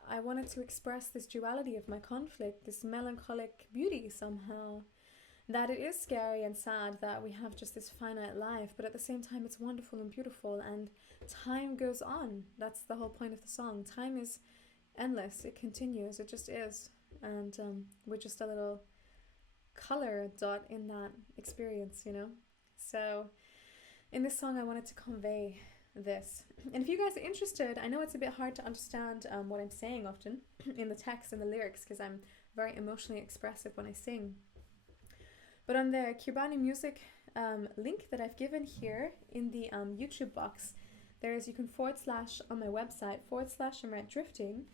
I wanted to express this duality of my conflict, this melancholic beauty somehow, that it is scary and sad that we have just this finite life, but at the same time it's wonderful and beautiful, and time goes on. That's the whole point of the song. Time is endless, it continues, it just is, and we're just a little color dot in that experience, you know? So in this song I wanted to convey this. And if you guys are interested, I know it's a bit hard to understand what I'm saying often in the text and the lyrics, because I'm very emotionally expressive when I sing. But on the Kirbanu music link that I've given here in the YouTube box, you can / on my website / I'm Right Drifting,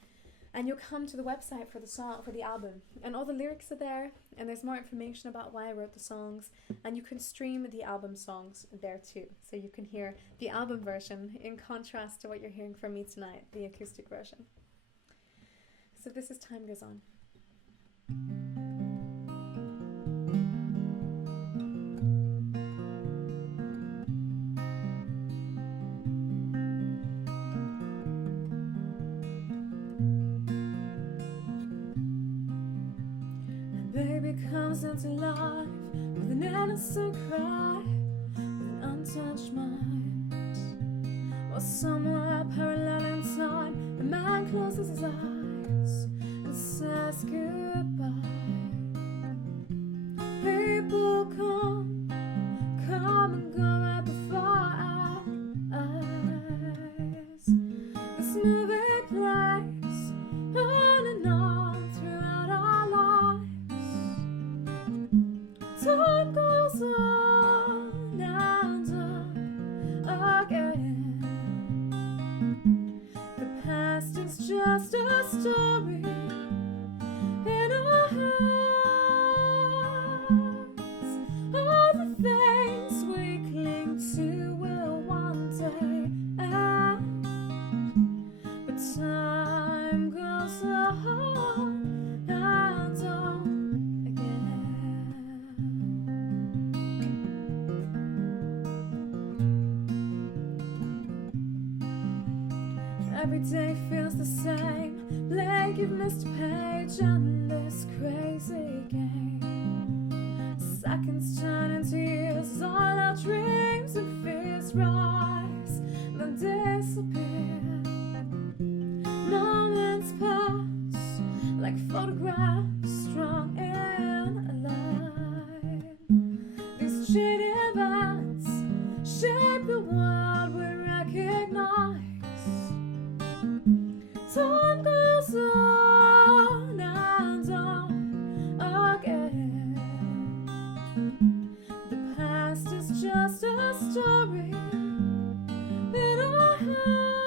and you'll come to the website for the song, for the album, and all the lyrics are there, and there's more information about why I wrote the songs, and you can stream the album songs there too, so you can hear the album version in contrast to what you're hearing from me tonight, the acoustic version. So this is Time Goes On. Baby comes into life with an innocent cry, with an untouched mind. While somewhere parallel in time, the man closes his eyes and says goodbye. People come and go right before our eyes. This movie plays on and on throughout our lives. Every day feels the same, like you've missed a page in this crazy game. Seconds turn into years, all our dreams and fears rise, then disappear. Moments pass like photographs strung in a line. These chain events shape the world we recognize. Time goes on and on again. The past is just a story in our hearts.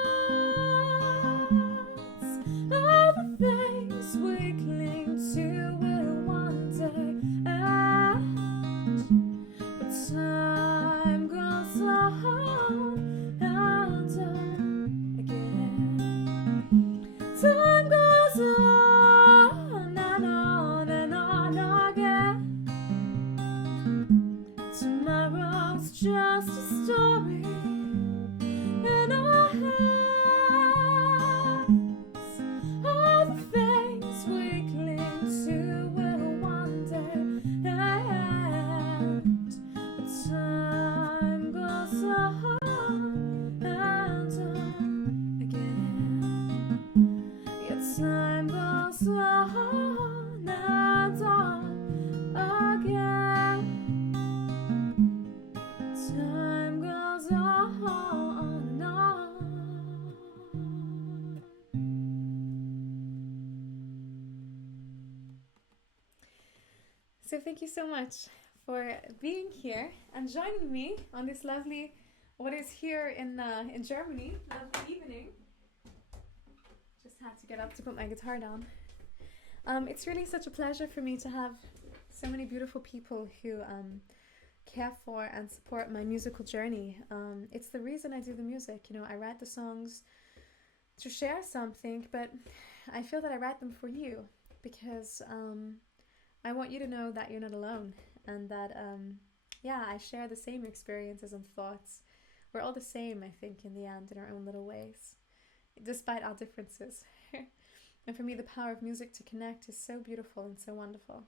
All the things we cling to will one day end. But time goes on and on again. Time goes on and on and on again. Tomorrow's just a story in our heads. All the things we cling to will one day end. But time goes on and on again. Yet time goes on and on again. Time goes on and on. So thank you so much for being here and joining me on this lovely, what is here in Germany, lovely evening. Just had to get up to put my guitar down. It's really such a pleasure for me to have so many beautiful people who care for and support my musical journey. It's the reason I do the music. You know, I write the songs to share something, but I feel that I write them for you because I want you to know that you're not alone, and that I share the same experiences and thoughts. We're all the same, I think, in the end, in our own little ways, despite our differences. And for me, the power of music to connect is so beautiful and so wonderful.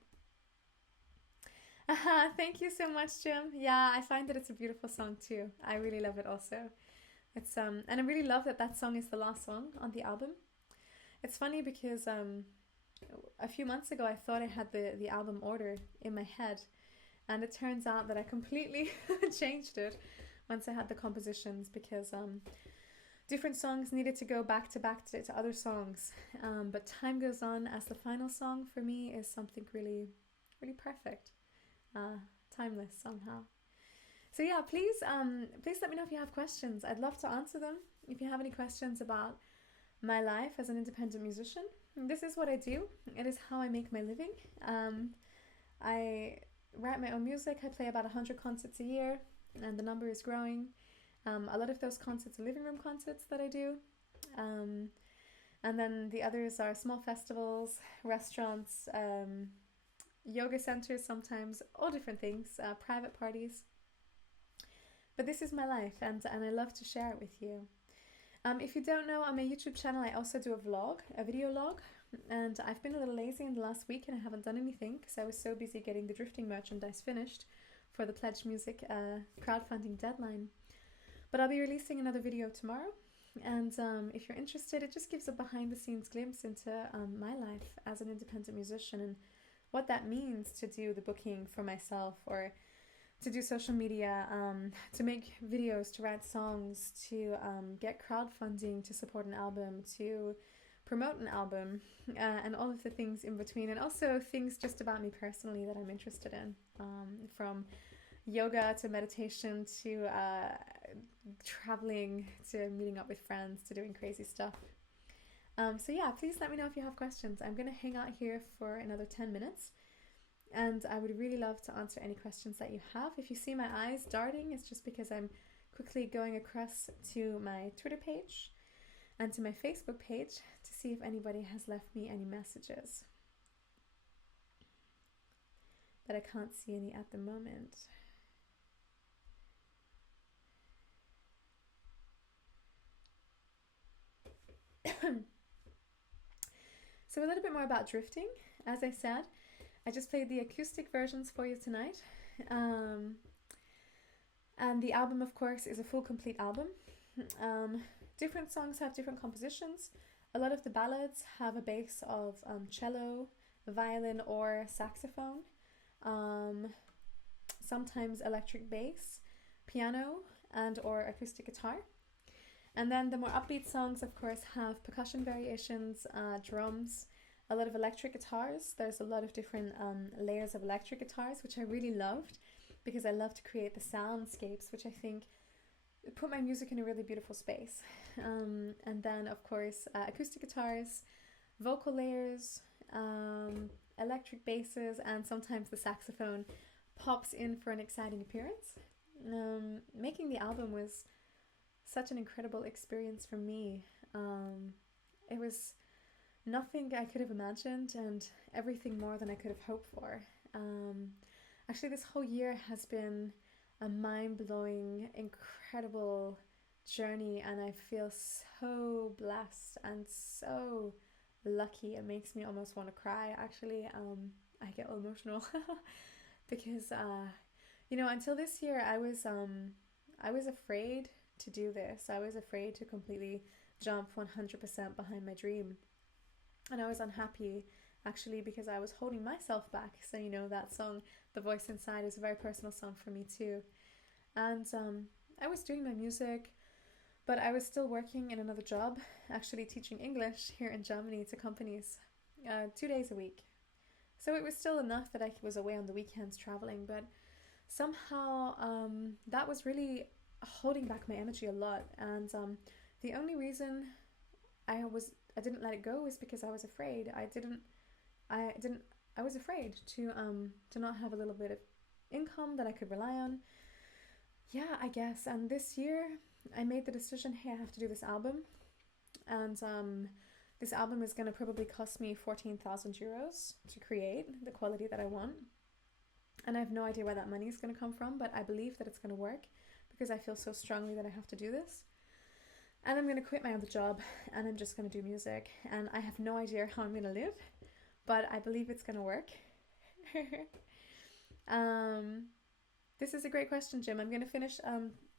Thank you so much, Jim. Yeah, I find that it's a beautiful song too. I really love it also. It's and I really love that song is the last song on the album. It's funny because a few months ago I thought I had the album order in my head, and it turns out that I completely changed it once I had the compositions, because different songs needed to go back to other songs. But Time Goes On as the final song for me is something really, really perfect. Timeless somehow. So yeah, please let me know if you have questions. I'd love to answer them. If you have any questions about my life as an independent musician, this is what I do. It is how I make my living. I write my own music. I play about 100 concerts a year, and the number is growing. A lot of those concerts are living room concerts that I do. And then the others are small festivals, restaurants, yoga centers sometimes, all different things, private parties. But this is my life, and I love to share it with you. If you don't know, on my YouTube channel I also do a video log, and I've been a little lazy in the last week and I haven't done anything because I was so busy getting the drifting merchandise finished for the Pledge Music crowdfunding deadline. But I'll be releasing another video tomorrow, and if you're interested, it just gives a behind the scenes glimpse into my life as an independent musician and what that means to do the booking for myself, or to do social media, to make videos, to write songs, to get crowdfunding to support an album, to promote an album, and all of the things in between, and also things just about me personally that I'm interested in, from yoga to meditation to traveling to meeting up with friends to doing crazy stuff. So yeah, please let me know if you have questions. I'm going to hang out here for another 10 minutes. And I would really love to answer any questions that you have. If you see my eyes darting, it's just because I'm quickly going across to my Twitter page and to my Facebook page to see if anybody has left me any messages. But I can't see any at the moment. So a little bit more about drifting. As I said, I just played the acoustic versions for you tonight. And the album, of course, is a full complete album. Different songs have different compositions. A lot of the ballads have a base of cello, violin, or saxophone. Sometimes electric bass, piano, and or acoustic guitar. And then the more upbeat songs, of course, have percussion variations, drums, a lot of electric guitars. There's a lot of different layers of electric guitars, which I really loved because I love to create the soundscapes, which I think put my music in a really beautiful space. And then, of course, acoustic guitars, vocal layers, electric basses, and sometimes the saxophone pops in for an exciting appearance. Making the album was such an incredible experience for me. It was nothing I could have imagined and everything more than I could have hoped for. Actually, this whole year has been a mind-blowing, incredible journey, and I feel so blessed and so lucky. It makes me almost want to cry, actually. I get emotional because until this year I was afraid to do this. I was afraid to completely jump 100% behind my dream, and I was unhappy actually because I was holding myself back. So that song, The Voice Inside, is a very personal song for me too. And I was doing my music, but I was still working in another job, actually teaching English here in Germany to companies 2 days a week. So it was still enough that I was away on the weekends traveling, but somehow that was really holding back my energy a lot. And the only reason I didn't let it go was because I was afraid. I was afraid to not have a little bit of income that I could rely on. Yeah, I guess. And this year I made the decision, hey, I have to do this album. And this album is going to probably cost me 14,000 euros to create the quality that I want. And I have no idea where that money is going to come from, but I believe that it's going to work because I feel so strongly that I have to do this. And I'm going to quit my other job and I'm just going to do music. And I have no idea how I'm going to live, but I believe it's going to work. This is a great question, Jim. I'm going to finish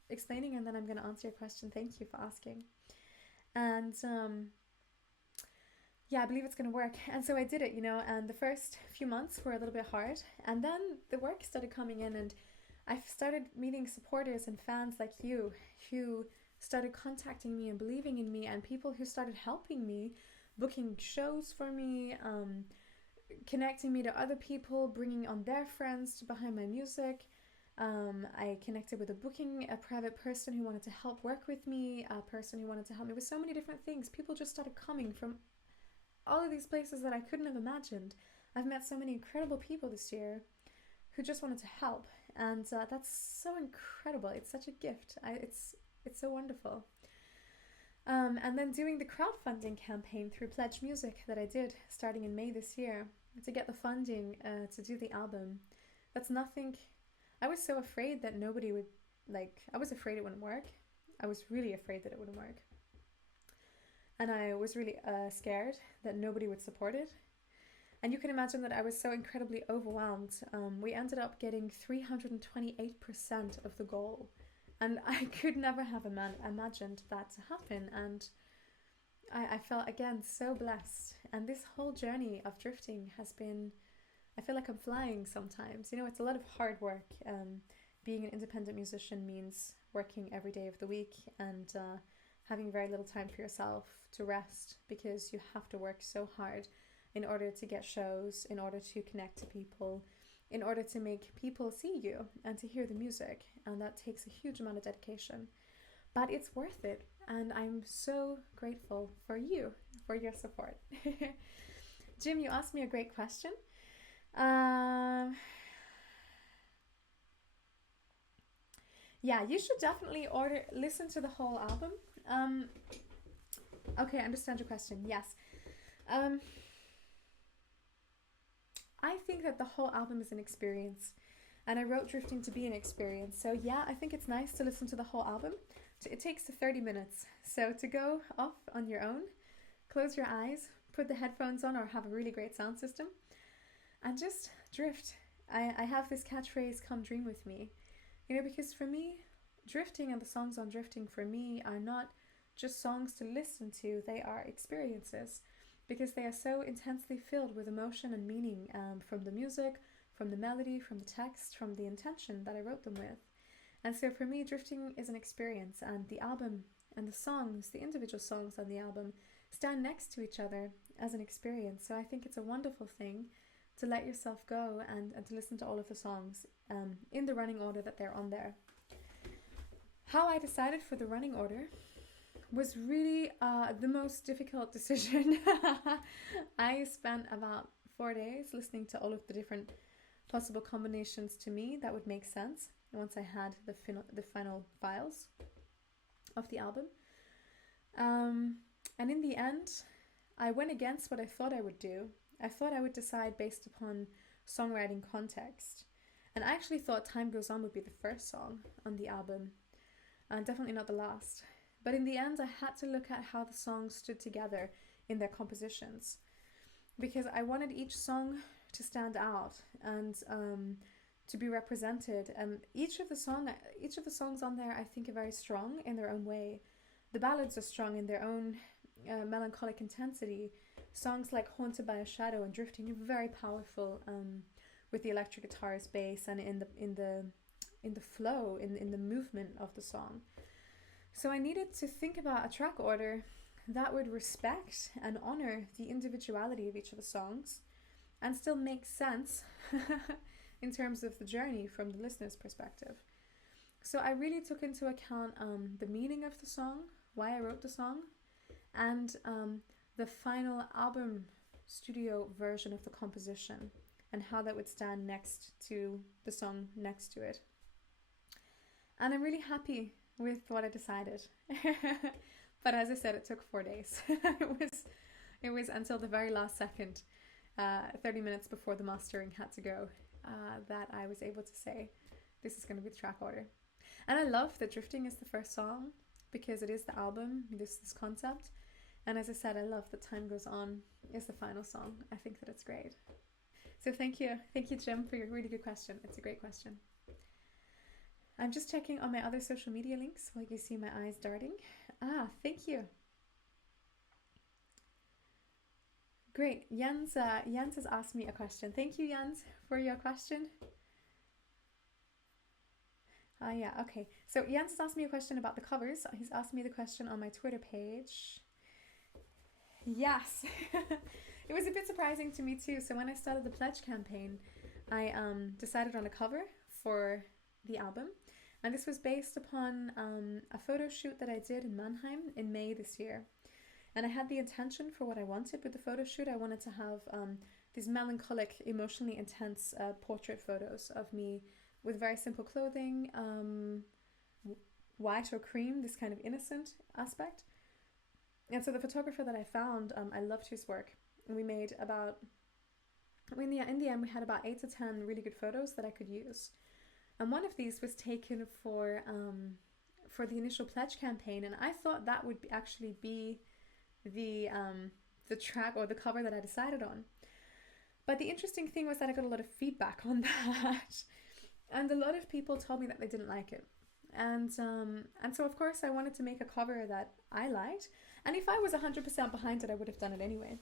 explaining and then I'm going to answer your question. Thank you for asking. And I believe it's going to work. And so I did it, and the first few months were a little bit hard. And then the work started coming in and I started meeting supporters and fans like you who started contacting me and believing in me, and people who started helping me, booking shows for me, connecting me to other people, bringing on their friends behind my music. I connected with a private person who wanted to help work with me, a person who wanted to help me with so many different things. People just started coming from all of these places that I couldn't have imagined. I've met so many incredible people this year who just wanted to help, and that's so incredible. It's such a gift. It's so wonderful. And then doing the crowdfunding campaign through Pledge Music that I did starting in May this year to get the funding to do the album. That's nothing. I was so afraid that nobody would, I was afraid it wouldn't work. I was really afraid that it wouldn't work. And I was really scared that nobody would support it. And you can imagine that I was so incredibly overwhelmed. We ended up getting 328% of the goal. And I could never have imagined that to happen. And I felt, again, so blessed. And this whole journey of drifting has been, I feel like I'm flying sometimes. It's a lot of hard work. Being an independent musician means working every day of the week and having very little time for yourself to rest, because you have to work so hard in order to get shows, in order to connect to people, in order to make people see you and to hear the music. And that takes a huge amount of dedication. But it's worth it. And I'm so grateful for you, for your support. Jim, you asked me a great question. You should definitely listen to the whole album. Okay, I understand your question. Yes. I think that the whole album is an experience, and I wrote Drifting to be an experience. So I think it's nice to listen to the whole album. It takes 30 minutes. So to go off on your own close your eyes, put the headphones on, or have a really great sound system, and just drift. I have this catchphrase, come dream with me, because for me, drifting and the songs on drifting for me are not just songs to listen to, they are experiences, because they are so intensely filled with emotion and meaning, from the music, from the melody, from the text, from the intention that I wrote them with. And so for me, drifting is an experience, and the album and the songs, the individual songs on the album, stand next to each other as an experience. So I think it's a wonderful thing to let yourself go and to listen to all of the songs in the running order that they're on there. How I decided for the running order was really the most difficult decision. I spent about 4 days listening to all of the different possible combinations to me that would make sense once I had the final files of the album. And in the end, I went against what I thought I would do. I thought I would decide based upon songwriting context. And I actually thought Time Goes On would be the first song on the album, and definitely not the last. But in the end, I had to look at how the songs stood together in their compositions, because I wanted each song to stand out and to be represented. And each of the songs on there, I think, are very strong in their own way. The ballads are strong in their own melancholic intensity. Songs like Haunted by a Shadow and Drifting are very powerful, with the electric guitar's bass and in the flow, in the movement of the song. So I needed to think about a track order that would respect and honor the individuality of each of the songs and still make sense in terms of the journey from the listener's perspective. So I really took into account the meaning of the song, why I wrote the song, and the final album studio version of the composition and how that would stand next to the song next to it. And I'm really happy with what I decided. But as I said, it took 4 days. It was until the very last second, 30 minutes before the mastering had to go, that I was able to say, this is going to be the track order. And I love that Drifting is the first song, because it is the album, this concept. And as I said, I love that Time Goes On is the final song. I think that it's great. So thank you, Jim, for your really good question. It's a great question. I'm just checking on my other social media links while you see my eyes darting. Thank you. Great. Jens has asked me a question. Thank you, Jens, for your question. Yeah, okay. So Jens has asked me a question about the covers. He's asked me the question on my Twitter page. Yes. It was a bit surprising to me too. So when I started the pledge campaign, I decided on a cover for the album. And this was based upon a photo shoot that I did in Mannheim in May this year. And I had the intention for what I wanted with the photo shoot. I wanted to have these melancholic, emotionally intense portrait photos of me with very simple clothing, white or cream, this kind of innocent aspect. And so the photographer that I found, I loved his work. And we made in the end, we had about 8 to 10 really good photos that I could use. And one of these was taken for the initial pledge campaign, and I thought that would actually be the track or the cover that I decided on. But the interesting thing was that I got a lot of feedback on that, and a lot of people told me that they didn't like it. And so of course I wanted to make a cover that I liked, and if I was 100% behind it, I would have done it anyway.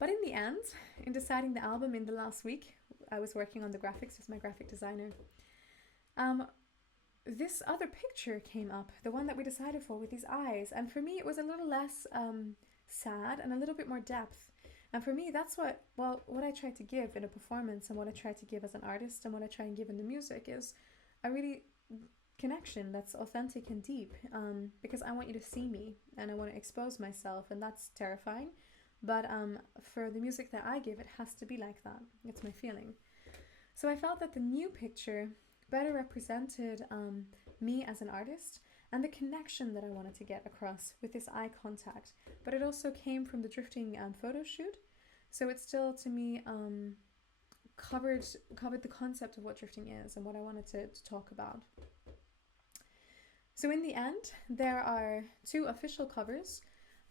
But in the end, in deciding the album in the last week, I was working on the graphics with my graphic designer. This other picture came up, the one that we decided for with these eyes. And for me, it was a little less sad and a little bit more depth. And for me, that's what I try to give in a performance, and what I try to give as an artist, and what I try and give in the music is a really connection that's authentic and deep, because I want you to see me and I want to expose myself, and that's terrifying. But for the music that I give, it has to be like that. It's my feeling. So I felt that the new picture better represented me as an artist and the connection that I wanted to get across with this eye contact. But it also came from the Drifting photo shoot. So it still, to me, covered the concept of what drifting is and what I wanted to talk about. So in the end, there are 2 official covers.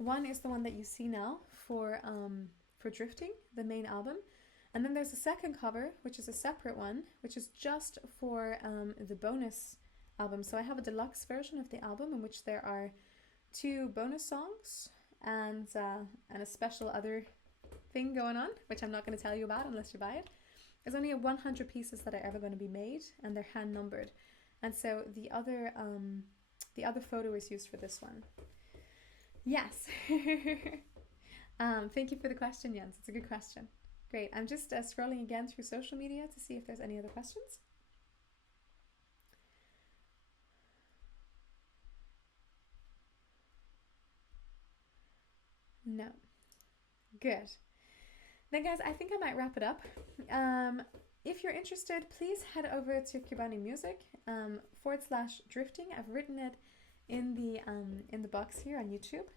One is the one that you see now for Drifting, the main album. And then there's a second cover, which is a separate one, which is just for the bonus album. So I have a deluxe version of the album in which there are 2 bonus songs and a special other thing going on, which I'm not going to tell you about unless you buy it. There's only 100 pieces that are ever going to be made, and they're hand numbered. And so the other photo is used for this one. Yes. Thank you for the question, Jens. It's a good question. Great. I'm just scrolling again through social media to see if there's any other questions. No. Good. Then guys, I think I might wrap it up. If you're interested, please head over to Kirbanu Music /drifting. I've written it in the box here on YouTube.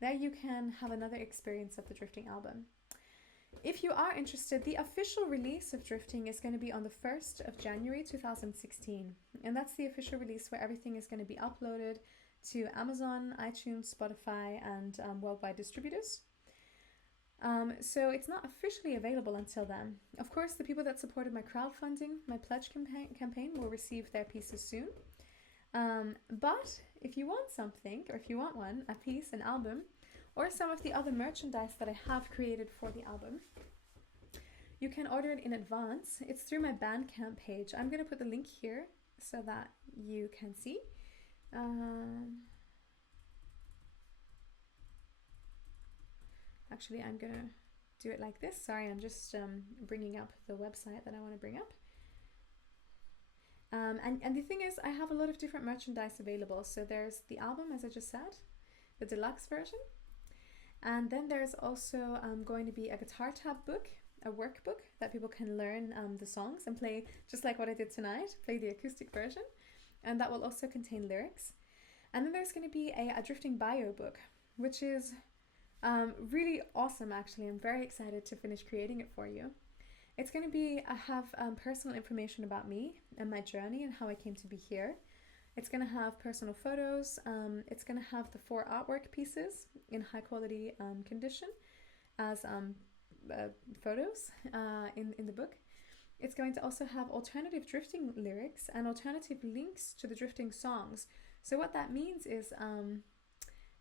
There you can have another experience of the Drifting album. If you are interested, the official release of Drifting is going to be on the 1st of January 2016. And that's the official release where everything is going to be uploaded to Amazon, iTunes, Spotify, and worldwide distributors. So it's not officially available until then. Of course, the people that supported my crowdfunding, my pledge campaign will receive their pieces soon. But if you want something, or if you want one, a piece, an album, or some of the other merchandise that I have created for the album, you can order it in advance. It's through my Bandcamp page. I'm going to put the link here so that you can see. Actually, I'm going to do it like this. Sorry, I'm just bringing up the website that I want to bring up. And the thing is, I have a lot of different merchandise available. So there's the album, as I just said, the deluxe version. And then there's also going to be a guitar tab book, a workbook that people can learn the songs and play, just like what I did tonight, play the acoustic version. And that will also contain lyrics. And then there's going to be a drifting bio book, which is really awesome, actually. I'm very excited to finish creating it for you. It's going to have personal information about me and my journey and how I came to be here. It's going to have personal photos. It's going to have the 4 artwork pieces in high quality condition as photos in the book. It's going to also have alternative drifting lyrics and alternative links to the drifting songs. So what that means is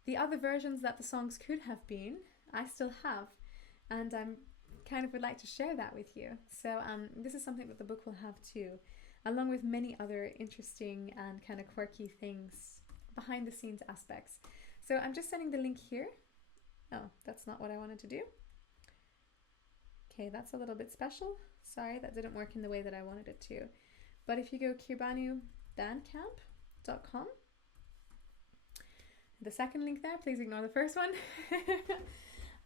the other versions that the songs could have been, I still have. And I kind of would like to share that with you. So this is something that the book will have too, along with many other interesting and kind of quirky things, behind the scenes aspects. So I'm just sending the link here. Oh, that's not what I wanted to do. Okay, that's a little bit special. Sorry, that didn't work in the way that I wanted it to. But if you go kirbanubandcamp.com, the second link there, please ignore the first one.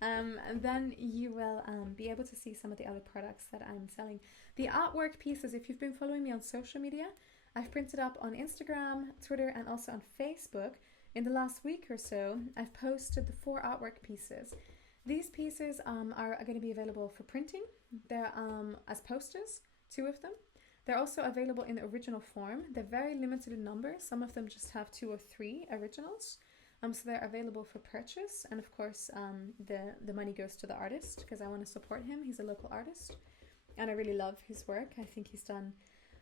And then you will be able to see some of the other products that I'm selling. The artwork pieces, if you've been following me on social media, I've printed up on Instagram, Twitter, and also on Facebook. In the last week or so, I've posted the 4 artwork pieces. These pieces are going to be available for printing. They're as posters, 2 of them. They're also available in the original form. They're very limited in number. Some of them just have 2 or 3 originals. So they're available for purchase. And of course, the money goes to the artist because I want to support him. He's a local artist. And I really love his work. I think he's done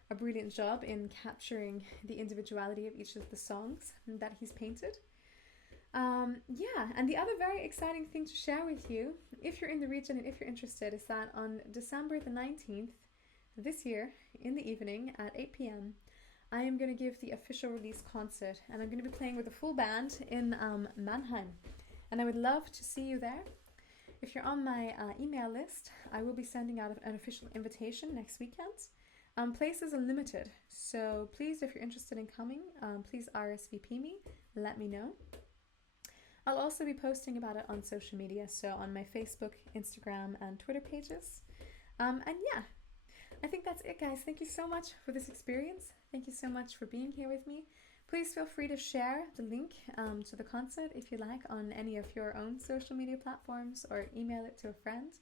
a brilliant job in capturing the individuality of each of the songs that he's painted. Yeah, and the other very exciting thing to share with you, if you're in the region and if you're interested, is that on December the 19th this year, in the evening at 8 p.m, I am going to give the official release concert, and I'm going to be playing with a full band in Mannheim, and I would love to see you there. If you're on my email list, I will be sending out an official invitation next weekend. Places are limited, so please, if you're interested in coming, please RSVP me, let me know. I'll also be posting about it on social media, so on my Facebook, Instagram, and Twitter pages. And yeah, I think that's it, guys. Thank you so much for this experience. Thank you so much for being here with me. Please feel free to share the link to the concert if you like on any of your own social media platforms, or email it to a friend.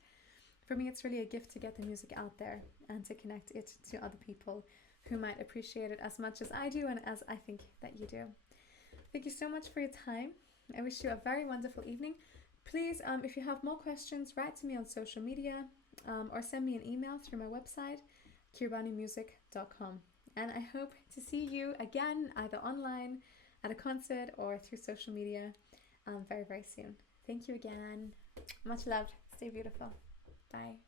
For me, it's really a gift to get the music out there and to connect it to other people who might appreciate it as much as I do and as I think that you do. Thank you so much for your time. I wish you a very wonderful evening. Please, if you have more questions, write to me on social media or send me an email through my website, kirbanumusic.com. And I hope to see you again, either online, at a concert, or through social media very, very soon. Thank you again. Much love. Stay beautiful. Bye.